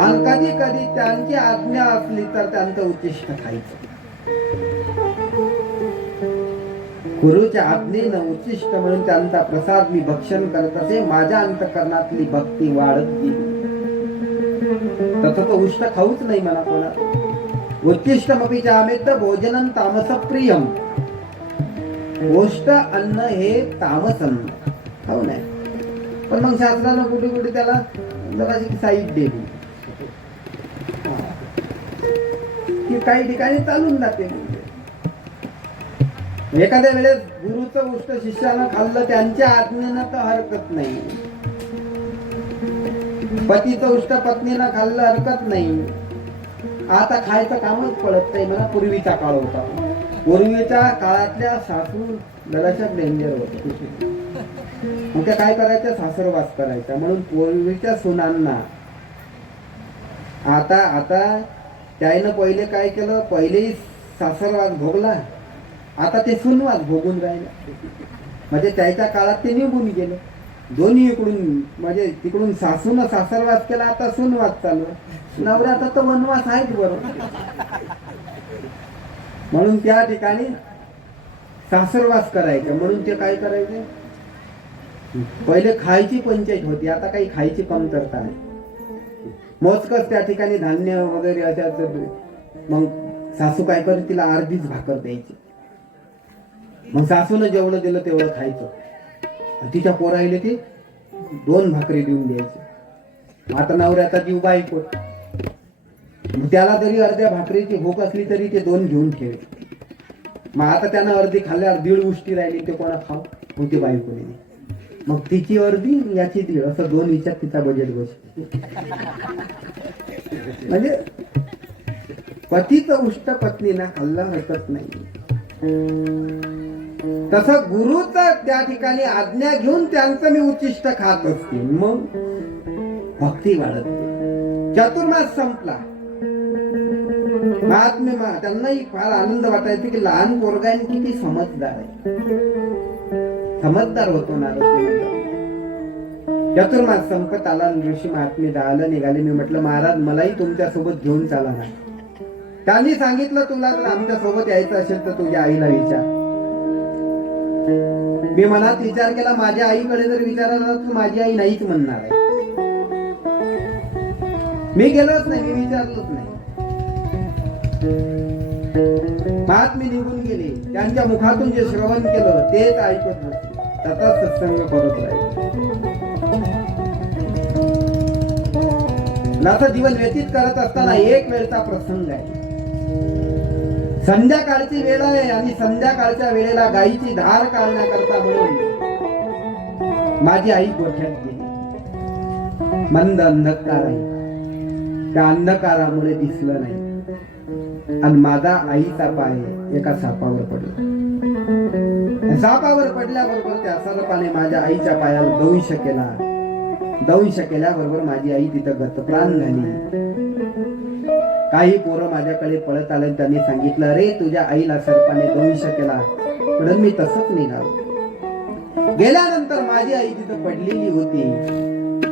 आणि कधी कधी त्यांची आज्ञा असली तर त्यांचं उच्चिष्ट खायचं. गुरुच्या आज्ञेनं उच्चिष्ट म्हणून त्यांचा प्रसाद मी भक्षण करत असे. माझ्या अंतकरणातली भक्ती वाढत गेली. तसं तो उष्ट खाऊच नाही मला कोणा. उच्चिष्टमपि चामेत भोजनं तामसप्रियम. गोष्ट अन्न हे तामस अन्न खाऊ नये. पण मग शास्त्रानं कुठे कुठे त्याला जराशी साईड दिली की काही ठिकाणी चालून जाते. एखाद्या वेळेस गुरुचं उष्ट शिष्यानं खाल्लं, त्यांच्या आज्ञेनं तर हरकत नाही. पतीचं उष्ट पत्नीनं खाल्लं, हरकत नाही. आता खायचं कामच पडत नाही. मला पूर्वीचा काळ होता. पूर्वीच्या काळातल्या सासू जराशा डेंजर होत्या. मग त्या काय करायच्या? सासरवास करायच्या. म्हणून पूर्वीच्या सुनांना आता त्यानं पहिले काय केलं? पहिलेही सासरवास भोगला, आता ते सुनवास भोगून राहिले. म्हणजे त्याच्या काळात ते निघून गेले. दोन्ही इकडून, म्हणजे तिकडून सासून सासरवास केला, आता सुनवास चालू. नवऱ्याचा तर वनवास आहेच बरोबर. म्हणून त्या ठिकाणी सासरवास करायचं. म्हणून ते काय करायचे? पहिले खायची पंचायत होती, आता काही खायची कमतरता नाही. मोजकच त्या ठिकाणी धान्य वगैरे अशा. मग सासू काय करते? तिला अर्धीच भाकर द्यायची. मग सासूनं जेवढं दिलं तेवढं खायचं. तिच्या पोराईले ते 2 भाकरी देऊन द्यायचे. आता नवऱ्याचा जीव बायकोट. त्याला जरी अर्ध्या भाकरीची भूक असली तरी ते 2 घेऊन ठेवे. मग आता त्यानं अर्धी खाल्ल्यावर 1.5 उष्टी राहिली, ते कोणा खाऊ? मग ती बायकोने दिली. मग तिची अर्धी याची दीड असं 2 विचार तिचा बजेट बसतो. म्हणजे पतीचं उष्ट पत्नीला हल्ला हरकत नाही. तसं गुरुच त्या ठिकाणी आज्ञा घेऊन त्यांचं मी उच्चिष्ट खात असते. मग भक्ती वाढत. चातुर्मास संपला. महात्म्य त्यांनाही फार आनंद वाटायचा की लहान पोरगा आहे किती समजदार आहे. समजदार होतो नारद. चातुर्मास संपत आला. ऋषी महात्मे जायला निघाले. मी म्हटलं महाराज मलाही तुमच्या सोबत घेऊन चाला ना. त्यांनी सांगितलं तुला जर आमच्या सोबत यायचं असेल तर तुझ्या आईला विचार. मी मनात विचार केला माझ्या आईकडे जर विचारायला तर माझी आई नाहीच म्हणणार आहे. मी गेलोच नाही. मी विचारलोच नाही. महात्मे निघून गेले. त्यांच्या मुखातून जे श्रवण केलं तेच ऐकत नसते. त्याचा सत्संग करत राहील. असं जीवन व्यतीत करत असताना एक वेळचा प्रसंग आहे. संध्याकाळची वेळ आहे आणि संध्याकाळच्या वेळेला गायीची धार काढण्याकरता म्हणून माझी आई गोठ्यात गेली. मंद अंधकार आहे. त्या अंधकारामुळे दिसलं नाही आणि माझा आईचा पाय एका सापावर पडला. सापावर पडल्याबरोबर त्या सर्पाने माझ्या आईच्या पायाला दंश केला. दंश केल्याबरोबर माझी आई तिथं गतप्राण झाली. काही पोरं माझ्याकडे पळत आले. त्यांनी सांगितलं अरे तुझ्या आईला सर्पाने दंश केला. म्हणून मी तसंच निघालो. गेल्यानंतर माझी आई तिथं पडलेली होती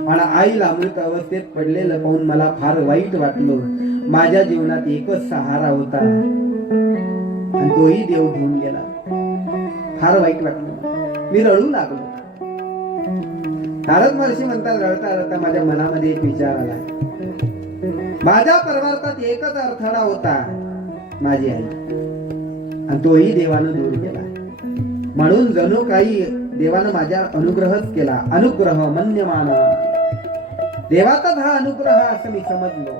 आणि आईला मृत अवस्थेत पडलेलं पाहून मला फार वाईट वाटलं. माझ्या जीवनात एकच सहारा होता आणि तोही देव घेऊन गेला. फार वाईट वाटलं. मी रडू लागलो. नारद महर्षी म्हणतात रडता रडता माझ्या मनामध्ये एक विचार आला. माझ्या परमार्थात एकच अडथळा होता माझी आई आणि तोही देवानं दूर केला. म्हणून जणू काही देवानं माझ्या अनुग्रहच केला. अनुग्रह मन्यमान. देवाचाच हा अनुग्रह असं मी समजलो.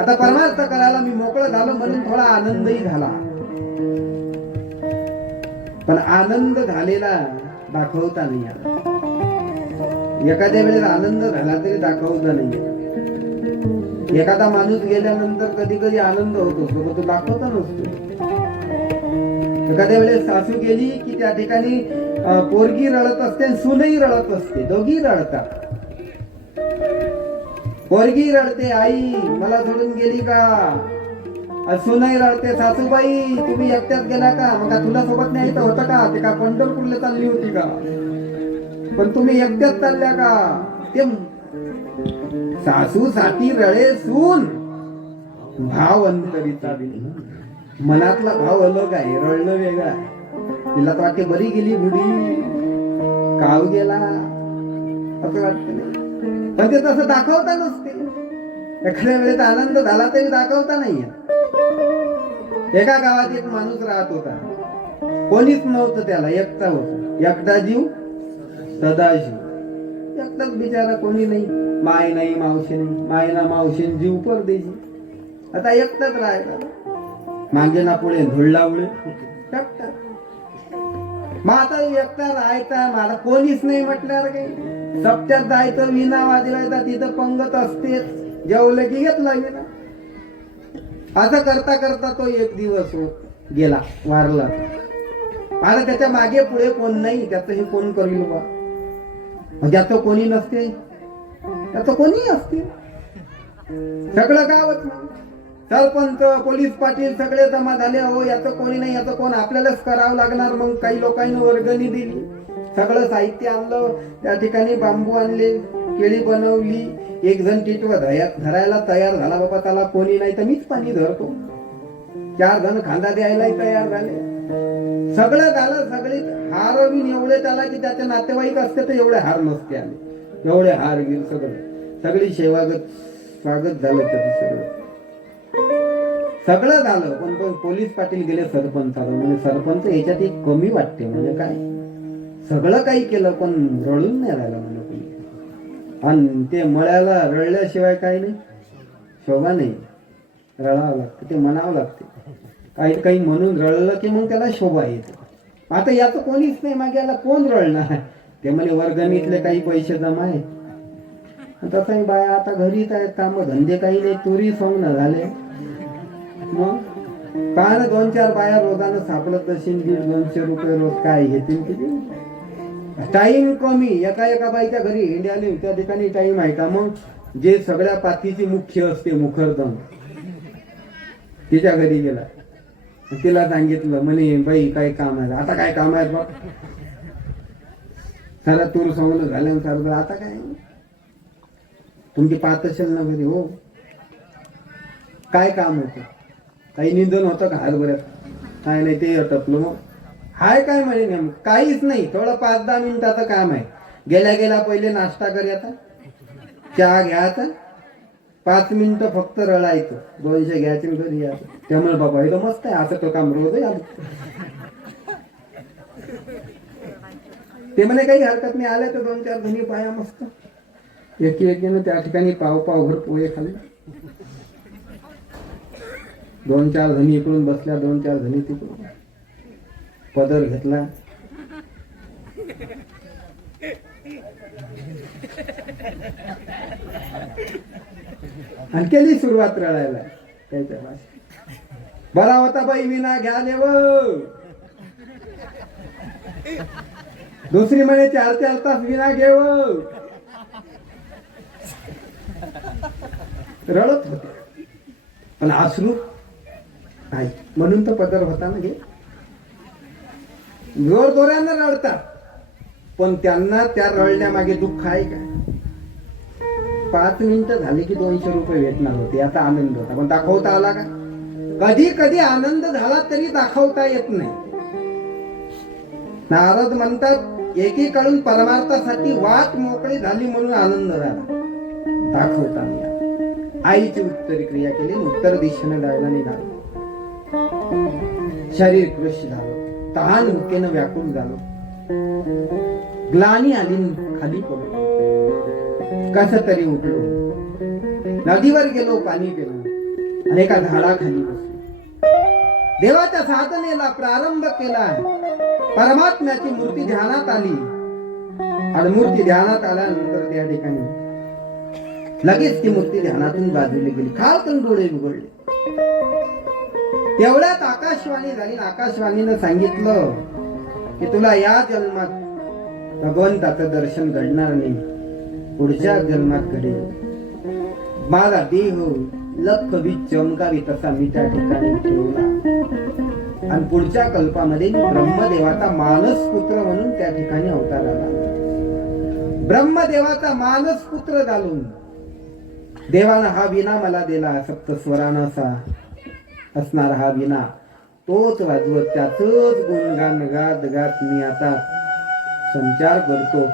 आता परमार्थ करायला मी मोकळं झालो म्हणून थोडा आनंदही झाला. पण आनंद झालेला दाखवता नाही आला. एखाद्या वेळेस आनंद झाला तरी दाखवता नाही. एखादा माणूस गेल्यानंतर कधी कधी आनंद होतो पण तो दाखवता नसतो. एखाद्या वेळेस सासू गेली की त्या ठिकाणी पोरगी रडत असते, सूनही रडत असते, दोघी रडतात. पोरगी रडते आई मला सोडून गेली का. सूनही रडते सासूबाई तुम्ही एकट्यात गेला का. मग तुला सोबत न्यायचं होतं का. ते का पंढरपूरला चालली होती का. पण तुम्ही एकट्यात चालल्या का. ते सासू साठी रळे सून. भाव अंतरीचा मनातला भाव अलग आहे. रडणं वेगळं आहे. तिला तर वाटते बरी गेली बुडी काव गेला असं वाटतं नाही. पण ते तसं दाखवता नसते. एखाद्या वेळेस आनंद झाला तरी दाखवता नाहीये. एका गावात एक माणूस राहत होता. कोणीच नव्हतं त्याला. एकटा होता. एकटा जीव सदा जीव. एकटाच बिचारा. कोणी नाही. माय नाही मावशी नाही. माय ना मावशी जीव परदेशी. आता एकटाच राहायचा. मागे ना पुढे धुळला उळे एकटा. मग आता एकटा राहायचा. मला कोणीच नाही म्हटल्यावर काही. सप्त्यात जायचं विना वाजवायचा. तिथं पंगत असतेच. जेवलं की घेतला विना. असं करता करता तो एक दिवस गेला वारला. आता त्याच्या मागे पुढे कोण नाही. त्याचं हे कोण करील बा. ज्याचं कोणी नसते त्याचं कोणी असते. सगळं गावच सरपंच पोलीस पाटील सगळे जमा झाले. हो याचं कोणी नाही. याचं कोण आपल्यालाच करावं लागणार. मग काही लोकांनी वर्गणी दिली. सगळं साहित्य आणलं. त्या ठिकाणी बांबू आणले. केळी बनवली. एक जण टिटव धरायला तयार झाला. बाबा त्याला कोणी नाही तर मीच पाणी धरतो. 4 जण खांदा द्यायलाही तयार झाले. सगळं झालं. सगळे हार बिन एवढे त्याला की त्याचे नातेवाईक असते तर एवढे हार नसते आले. एवढे हार गेले सगळं. सगळी सेवागत स्वागत झालं त्याचं सगळं झालं. पण पोलीस पाटील गेले सरपंचाला. म्हणजे सरपंच याच्यात एक कमी वाटते. म्हणजे काय सगळं काही केलं पण रडून नाही राहिलं म्हणजे कोणी. आणि ते मळ्याला रडल्याशिवाय काही नाही शोभा नाही. रडावं लागतं. ते म्हणावं लागते. काही काही म्हणून रडलं की मग त्याला शोभा येते. आता याचं कोणीच नाही मागे, याला कोण रळणार? ते म्हणे वर्गणीतले काही पैसे जमा आहे. तसंही बाया आता घरीच आहेत, काम धंदे काही नाही, तुरी सोंगणं झाले. मग काय ना 2-4 बाया रोजानं सापडत असेल, 150-200 रुपये रोज काय घेतील किती? टाइम कमी, एका बाईच्या घरी हिंड्याने त्या ठिकाणी टाइम आहे का? मग जे सगळ्या पाथीची मुख्य असते मुखरदम, तिच्या घरी गेला, तिला सांगितलं म्हणे बाई काय काम आहे? आता काय काम आहे बा? सारा तूर सोंगणं झालं सारं, आता काय तुमची पाहत असेल ना घरी? हो, काय काम होतं? काही निंदन होतं का हरभऱ्यात? काय नाही, ते अटपलं. मग हाय काय म्हणे नेमकं? काहीच नाही, थोडं 5-10 मिनिटाचं काम आहे. गेल्या पहिले नाश्ता करायचा, चहा घ्यायचा, 5 मिनिटं फक्त रळायचं, 200 घ्यायचे घरी यायचं. त्यामुळे बाबा हे तर मस्त आहे, असं तो काम रोज आहे. ते म्हणे काही हरकत नाही, आले तर 2-4 धनी पाया मस्त एकीनं त्या ठिकाणी पावभर पोहे खाल्ले. 2-4 धनी इकडून बसल्या, 2-4 धनी तिकडून. पदर घेतला, आणि केली सुरुवात रडायला त्याच्या भाषेत. बरा होता बाई विना घ्या नेव. दुसरी म्हणे 4-4 तास विना घेव. रडत होते पण अश्रू नाही, म्हणून तर पदर होता ना. घे जोरजोरानं रडतात, पण त्यांना त्या रडण्यामागे दुःख आहे का? 5 मिनिटं झाली की 200 रुपये भेटणार होते, याचा आनंद होता, पण दाखवता आला का? कधी कधी आनंद झाला तरी दाखवता येत नाही. नारद म्हणतात एकीकडून परमार्थासाठी वाट मोकळी झाली म्हणून आनंद झाला, दाखवता नाही. आईची उत्तरी क्रिया केली, उत्तर दिशेने जायला निघालो. शरीर कृश झालं, तहान भुकेनं व्याकुळ झालो. ग्लानी आली, खाली पडलो, कस तरी उठलो, नदीवर गेलो, पाणी पिलो, आणि एका झाडाखाली बसलो. देवाच्या साधनेला प्रारंभ केला. परमात्म्याची मूर्ती ध्यानात आली, आणि मूर्ती ध्यानात आल्यानंतर त्या ठिकाणी लगेच ती मूर्ती ध्यानातून बाजूला गेली. खालतून डोळे उघडले, तेवढ्यात आकाशवाणी झाली. आकाशवाणीनं सांगितलं की तुला या जन्मात भगवंताचं दर्शन घडणार नाही, पुढच्या जन्मात घडेल. माझा देह लख वीज चमकावी तसा मी त्या ठिकाणी ठेवला, आणि पुढच्या कल्पामध्ये ब्रह्मदेवाचा मानस पुत्र म्हणून त्या ठिकाणी अवतार आला. ब्रह्मदेवाचा मानस पुत्र घालून देवानं हा विना मला दिला, सप्तस्वरानं असा असणारा हा विना, तोच वाजवत त्याच गुणगान गात गात मी आता संचार करतो.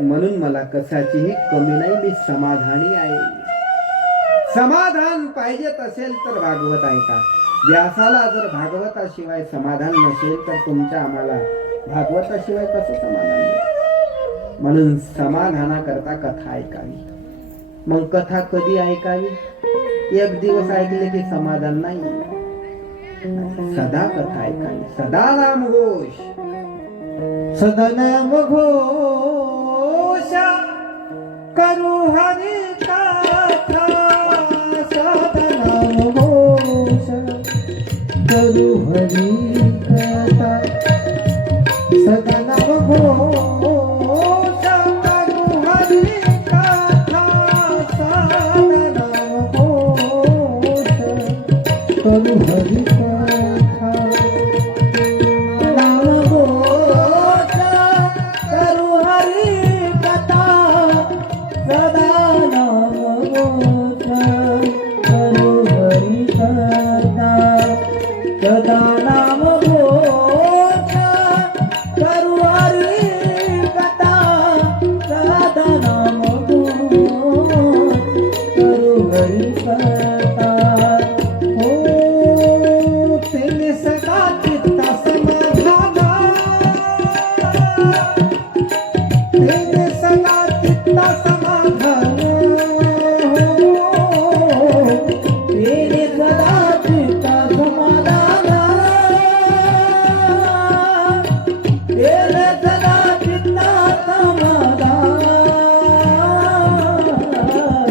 म्हणून मला कशाचीही कमी नाही, मी समाधानी आहे. समाधान पाहिजेत असेल तर भागवत ऐका. व्यासाला जर भागवताशिवाय समाधान नसेल तर तुमच्या आम्हाला भागवताशिवाय कसं समाधान मिळेल? म्हणून समाधानाकरता कथा ऐकावी. मग कथा कधी ऐकावी? एक दिवस ऐकले की समाधान नाही, सदा कथा ऐकावी. सदा नाम घोष, सदा नाम घोष करू हरी कथा. सदा नाम घोष करू हरी कथा. सदा नाम घोष करू हरी कथा. सदा नाम घोष करू हरी कथा. नाम घोष करू हरी कथा. सदा नाम घोष करू हरी कथा. सदा नाम घोष करू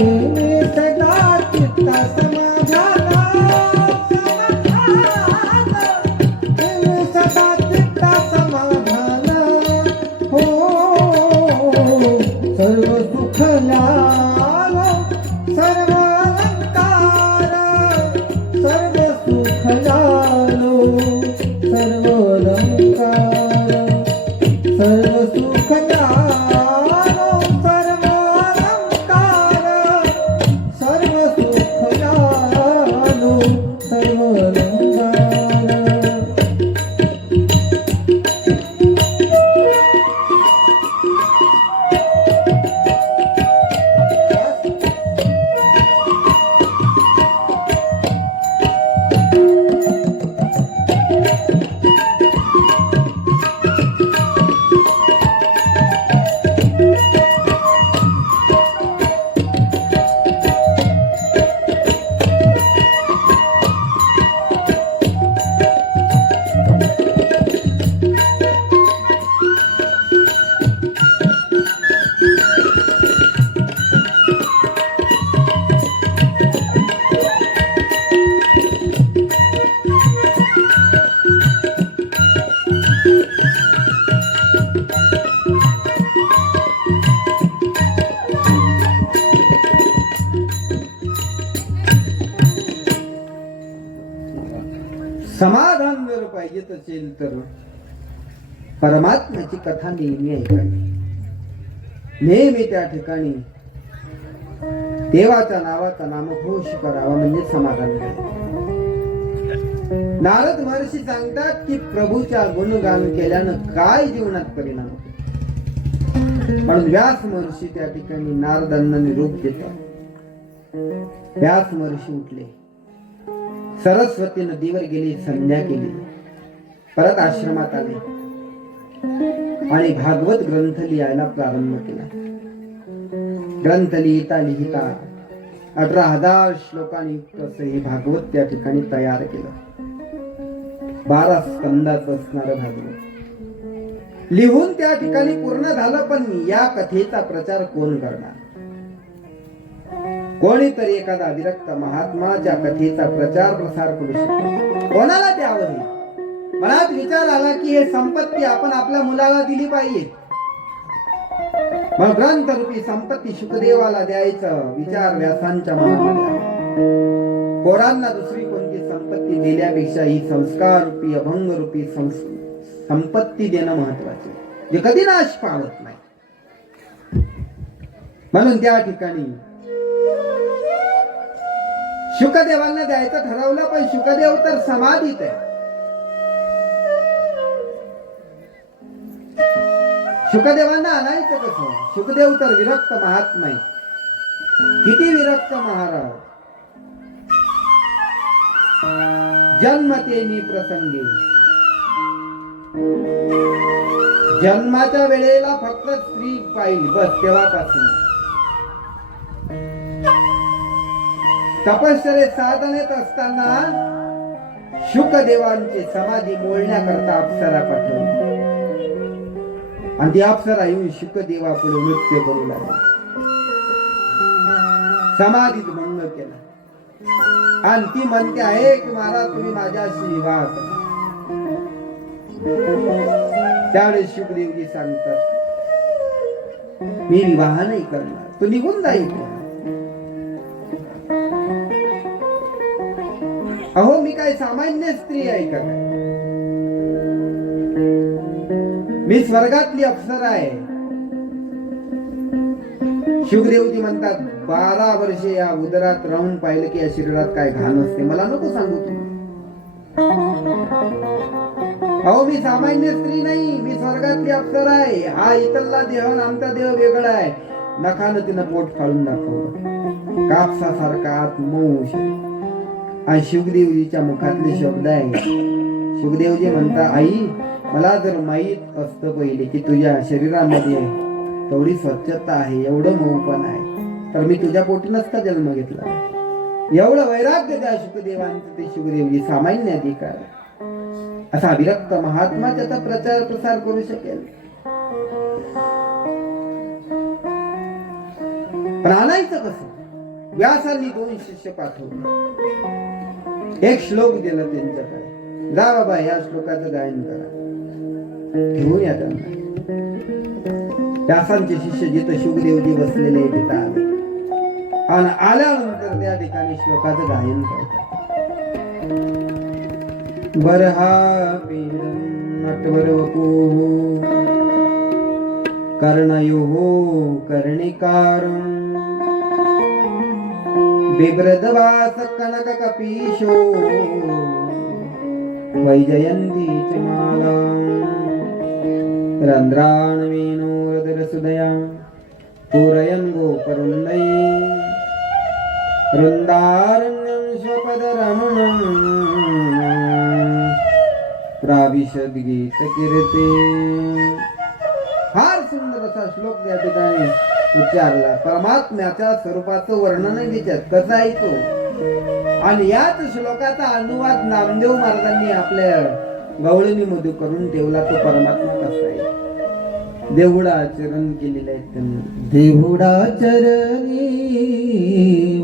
केली सदा चित्ता समाधान केली सदा चित्ता समाधान हो सर्व सुख लालो सर्व अलंकार सर्व सुख लालो सर्व अलंकार सर्व सुख लालो सर्व अलंकार सर्व सुख लालो सर्व अलंकार समाधान जर पाहिजेत असेल तर परमात्म्याची कथा नेहमी ऐकावी. नेहमी त्या ठिकाणी देवाच्या नावाचा नामघोष करावा म्हणजे समाधान मिळेल. नारद महर्षी सांगतात की प्रभूच्या गुणगान केल्यानं काय जीवनात परिणाम होतो. म्हणून व्यास महर्षी त्या ठिकाणी नारदांना निरोप देतात. व्यास महर्षी उठले, सरस्वती नदीवर गेली, संध्या केली, परत आश्रमात आले आणि भागवत ग्रंथ लिहायला प्रारंभ केला. ग्रंथ लिहिता लिहिता 18,000 श्लोकांनी युक्त असं हे भागवत त्या ठिकाणी तयार केलं. 12 स्कंदात असणारं भागवत लिहून त्या ठिकाणी पूर्ण झालं. पण या कथेचा प्रचार कोण करणार? कोणीतरी एखादा विरक्त महात्माच्या कथेचा प्रचार प्रसार करू शकतो. कोणाला द्यावं हे मनात विचार आला की हे संपत्ती आपण आपल्या मुलाला दिली पाहिजे. मग ग्रंथ रूपी संपत्ती शुकदेवाला द्यायचं विचार व्यासांच्या मनामध्ये आला. पोरांना दुसरी कोणती संपत्ती दिल्यापेक्षा ही संस्कार रूपी अभंग रूपी संपत्ती देणं महत्वाचे, जे कधी नाश पावत नाही. म्हणून त्या ठिकाणी शुकदेवांना द्यायचं ठरवलं. पण शुकदेव तर समाधीत आहे. शुकदेवांना आणायचं कसं? शुकदेव तर विरक्त महात्मा आहे. किती विरक्त महाराज. जन्मतेनी प्रसंगी जन्माच्या वेळेला फक्त स्त्री पाहिली, बस तेव्हापासून तपश्चर्ये साधनेत असताना शुकदेवांची समाधी मोडण्याकरता अप्सरा पाठवली आणि ती अप्सरा येऊन शुकदेवापुढे नृत्य करू लागली. समाधीत भंग केला आणि ती म्हणते आहे की महाराज तुम्ही माझ्याशी विवाह करा. त्यावेळेस शुकदेवजी सांगतात मी विवाह नाही करणार, तू निघून जाईल. अहो मी काय सामान्य स्त्री आहे का? मी स्वर्गातली अप्सरा आहे. शुकदेवजी म्हणतात 12 वर्षे या उदरात राहून पाहिलं की या शरीरात काय घाण असते, मला नको सांगू तू. अहो मी सामान्य स्त्री नाही, मी स्वर्गातली अप्सरा आहे. हा इथला देह आणि आमचा देह वेगळा आहे. नखानं तिनं पोट फाळून दाखवलं. कापसासारखा आत मऊ आणि शुकदेवजीच्या मुखातले शब्द आहे. शुकदेवजी म्हणता आई मला जर माहीत असतं पहिले की तुझ्या शरीरामध्ये तेवढी स्वच्छता आहे, एवढं मऊपण आहे, तर मी तुझ्या पोटी नसता जन्म घेतला. एवढं वैराग्य त्या शुकदेवांचं ते शुकदेवजी सामान्य अधिकार असा विरक्त महात्मा त्याचा प्रचार प्रसार करू शकेल. पण आणायचं कसं? व्यासांनी 2 शिष्य पाठवले. एक श्लोक दिला त्यांच्याकडे, जा बाबा या श्लोकाचं गायन करा, घेऊन या त्यांना. व्यासांचे शिष्य जिथं शुकदेवजी बसलेले तिथं आले आणि आल्यानंतर त्या ठिकाणी श्लोकाचं गायन करतात. बरहा पीडम नटवरवपुः कर्णयोः कर्णिकारं बिभ्रदवास कनक कपीशो वैजयन्ती च माला रन्ध्राणवेणोरदरसुदया पूरयन् गोपरुन्दै वृन्दारण्यं स्वपदरमणम् प्राविशद गीत कीर्ते. फार सुंदर असा श्लोक त्या ठिकाणी उच्चारला. परमात्म्याच्या स्वरूपाचं वर्णन त्याच्यात कसं आहे तो, आणि याच श्लोकाचा अनुवाद नामदेव महाराजांनी आपल्या गवळणीमध्ये करून ठेवला. तो परमात्मा कसा आहे, देहुडाचरण केलेलं आहे त्यांनी. देहुडा चरणी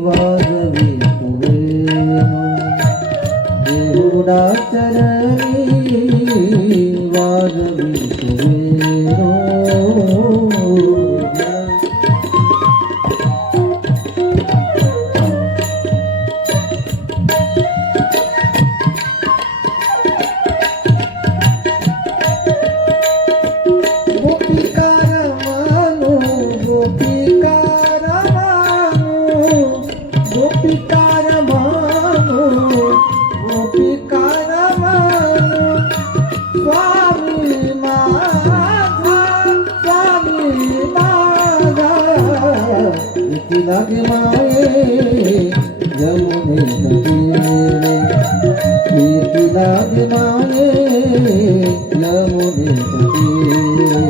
वाजवी वेणू, देहुडा चरणी वाजवी वेणू. लागे माये यमुने तीरे, कीर्ति लागे माये यमुने तीरे,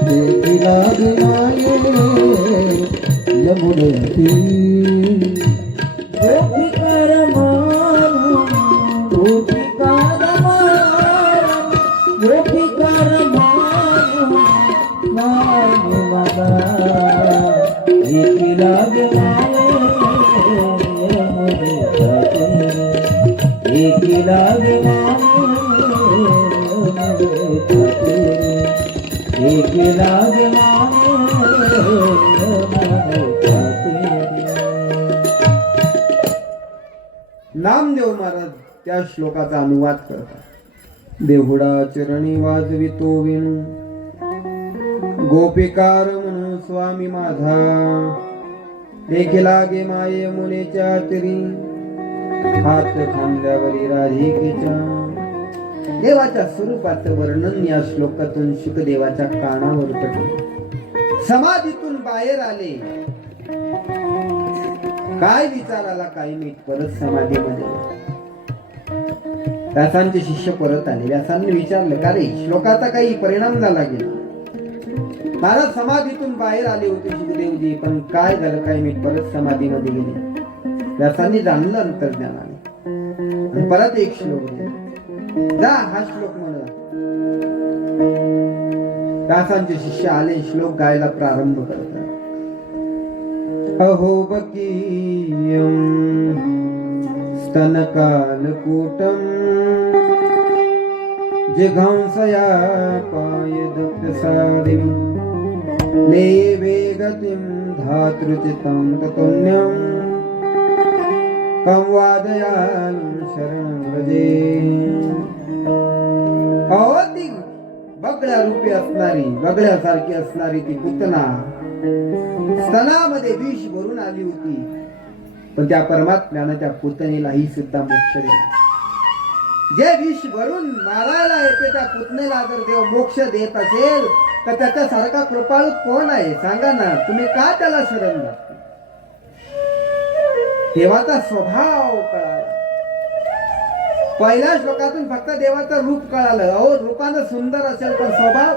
कीर्ति लागे माये यमुने तीरे. गोपिकर मानु, गोपिकर मानु, गोपिकर मानु, मानु मगा. एक लागे माये यमुने तीरे, एक लागे माये यमुने तीरे, एक लागे माये यमुने तीरे. नामदेव महाराज त्या श्लोकाचा अनुवाद करतात. देहुडा चरणी वाजवितो विणू, गोपिकार म्हणून स्वामी माझा, एक लागे माये मुनेच्या तरी, हात खांद्यावरी राधिकेच्या. देवाच्या स्वरूपाचं वर्णन या श्लोकातून शुकदेवाच्या कानावर पडले. समाधीतून बाहेर आले, काय विचार आला काही माहित, परत समाधीमध्ये. व्यासांचे शिष्य परत आले. व्यासांनी विचारलं, का रे श्लोकाचा काही परिणाम झाला की? महाराज समाधीतून बाहेर आले होते शुकदेवजी, पण काय झालं काय माहित, परत समाधीमध्ये गेले. व्यासांनी जाणलं अंतर्ज्ञानाने. परत एक श्लोक दिला, जा हा श्लोक म्हणा. व्यासांचे शिष्य आले, श्लोक गायला प्रारंभ करतात. अहो बकीयम स्तनकालकूटम जिघांसया पायदप्रसादिम ले वेगतिं धातृचितं ततुन्यं कं वादयानं शरणं व्रजे. अहो ती बगड्या रूपी असणारी, बगड्यासारखी असणारी ती पुतना स्तनामध्ये विष भरून आली होती, पण त्या परमात्म्यानं त्या पुतनेलाही सुद्धा मोक्ष दिला. जे विष भरून मारायला येते त्या पुतनेला जर देव मोक्ष देत असेल तर त्याच्यासारखा कृपाळू कोण आहे सांगा ना. तुम्ही का त्याला शरण जाता? देवाचा स्वभाव कळाला. पहिल्या श्लोकातून फक्त देवाचं रूप कळालं. अहो रूपानं सुंदर असेल पण स्वभाव,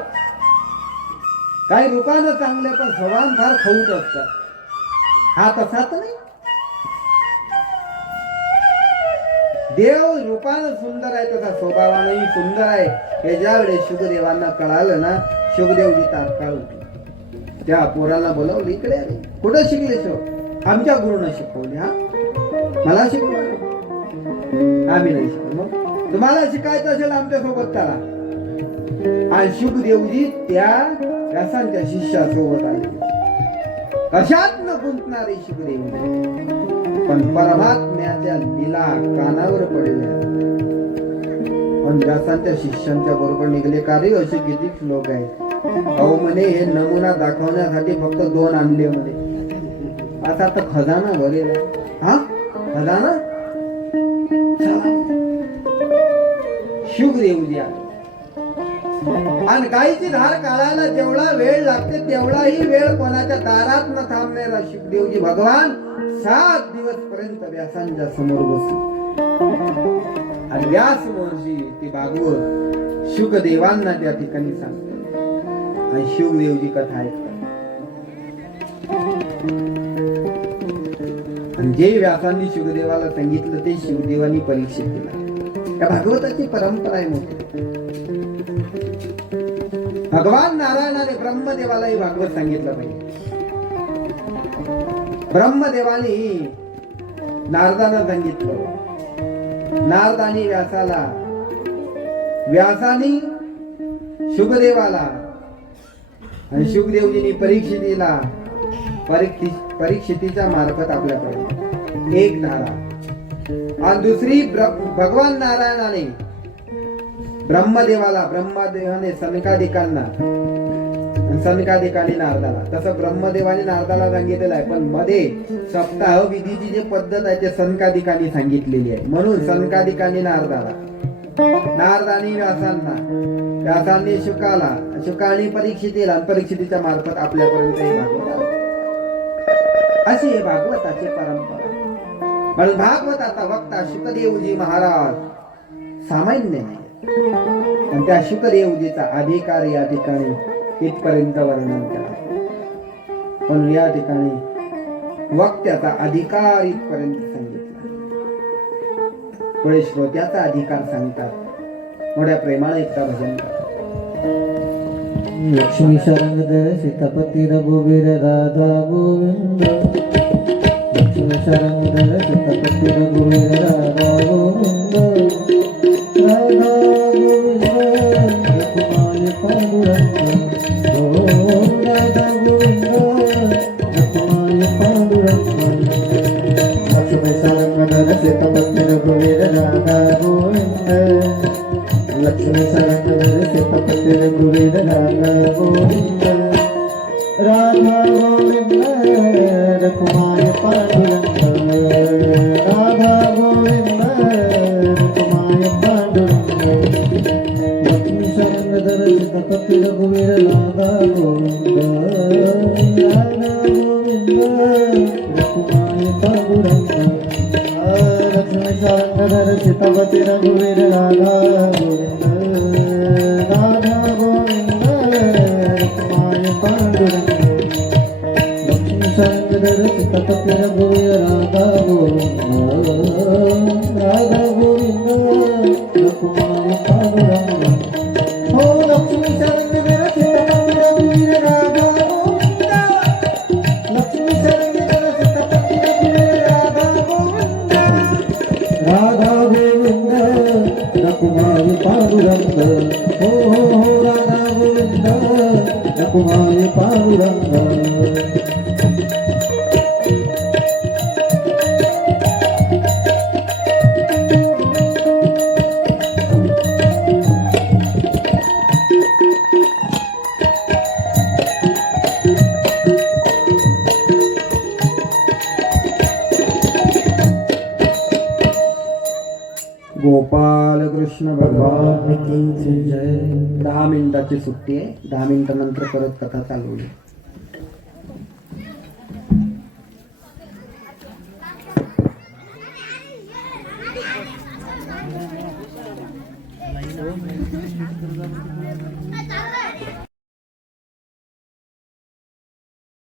काही रूपानं चांगले पण स्वभाव फार खवूट असतात. हा तसाच नाही. देव रूपानं सुंदर आहे तसा स्वभावानंही सुंदर आहे. हे ज्या वेळेस शुकदेवांना कळालं ना, शुकदेवजी तात्काळ होते. त्या पोराला बोलावलं, इकडे आले. कुठं शिकले शो? आमच्या गुरुनं शिकवले. हा मला शिकवलं, आम्ही नाही शिकलो. मग तुम्हाला शिकायचं असेल आमच्या सोबत चला. आणि शुकदेवजी त्या व्यासांच्या शिष्यासोबत आले. कशात न गुंतणारे शुकदेवजी, पण परमात्म्याच्या लीला कानावर पडल्या. पण व्यासांच्या शिष्यांच्या बरोबर निघले. का रे असे किती श्लोक आहेत? अहो म्हणे हे नमुना दाखवण्यासाठी फक्त 2 आणले म्हणे. आता तर खजाना भरेल. हा खजाना शुकदेवजी आले. आणि गायीची धार काढायला जेवढा वेळ लागते तेवढाही वेळ कोणाच्या दारात न थांबणारा शुकदेवजी भगवान 7 दिवस पर्यंत व्यासांच्या समोर बसले. आणि व्यास महर्षी ते भागवत शुकदेवांना त्या ठिकाणी सांगतात. आणि शुकदेवजी कथा ऐकतात. आणि जे व्यासांनी शुकदेवाला सांगितलं ते शिवदेवांनी परीक्षित केलं. त्या भागवताची परंपरा आहे मोठी. भगवान नारायणाने ब्रह्मदेवालाही भागवत सांगितलं पाहिजे. ब्रह्मदेवाने नारदांना सांगितलं, नारदानी व्यासाला, व्यासानी शुकदेवाला, आणि शुकदेवजींनी परीक्षितीच्या मार्फत आपल्याकडे एक धारा. आणि दुसरी भगवान नारायणाने ब्रह्मदेवाने सनकादिकांना, सनकादिकांनी नारदाला. तसं ब्रह्मदेवाने नारदाला सांगितलेलं आहे, पण मध्ये सप्ताह विधीची जी पद्धत आहे ते सनकादिकांनी सांगितलेली आहे. म्हणून सनकादिकांनी नारदाला, नारदानी व्यासांना, व्यासांनी शुकाला, शुकाने परीक्षितीला, परीक्षितीच्या मार्फत आपल्यापर्यंत हे भागवत आले. अशी हे भागवताची परंपरा. म्हणून भागवताचा वक्ता शुकदेवजी महाराज सामान्य नाही. पण त्या शुकदेवजीचा अधिकार या ठिकाणी इथपर्यंत वर्णन केला. पण या ठिकाणी वक्त्याचा अधिकार इथपर्यंत सांगितला. पुढे श्रोत्याचा अधिकार सांगतात. मोठ्या प्रेमाने एकदा भजन करतात. लक्ष्मी शरणधर सीतापती रघुवीर राधा गोविंद. लक्ष्मी शरणधर सीतापती रघुवीर राधा गोविंद. राधा गोविंद रघुमाय पांडुरंग. ओ राधा गोविंद रघुमाय पांडुरंग. लक्ष्मी शरणधर सीतापती रघुवीर राधा गोविंद. लक्ष्मी शरणधर सीतापती रघुवीर राधा गोविंद. राधा गोविंद रघुमाय पांडुरंग. राधा गोविंद रघुमाय पांडुरंग. लक्ष्मी शरणधर सीतापती रघुवीर राधा गोविंद. राधा गोविंद रघुमाय पांडुरंग. लक्ष्मी शरणधर सीतापती रघुवीर राधा गोविंद. राधा गोविंद रघुमाय पांडुरंग. लक्ष्मी शरणधर सीतापती रघुवीर राधा गोविंद. राधा गोविंद रघुमाय पांडुरंग. हो लक्ष्मी शरणधर सीतापती रघुवीर राधा गोविंद. लक्ष्मी शरणधर सीतापती रघुवीर राधा गोविंद. राधा गोविंद रघुमाय पांडुरंग. हो हो हो राधा गोविंद रघुमाय पांडुरंग. गोपाल कृष्ण भगवान की जय. 10 मिनिटाची सुट्टी आहे. 10 मिनिटानंतर परत कथा चालू होईल. Hãy subscribe cho kênh Ghiền Mì Gõ để không bỏ lỡ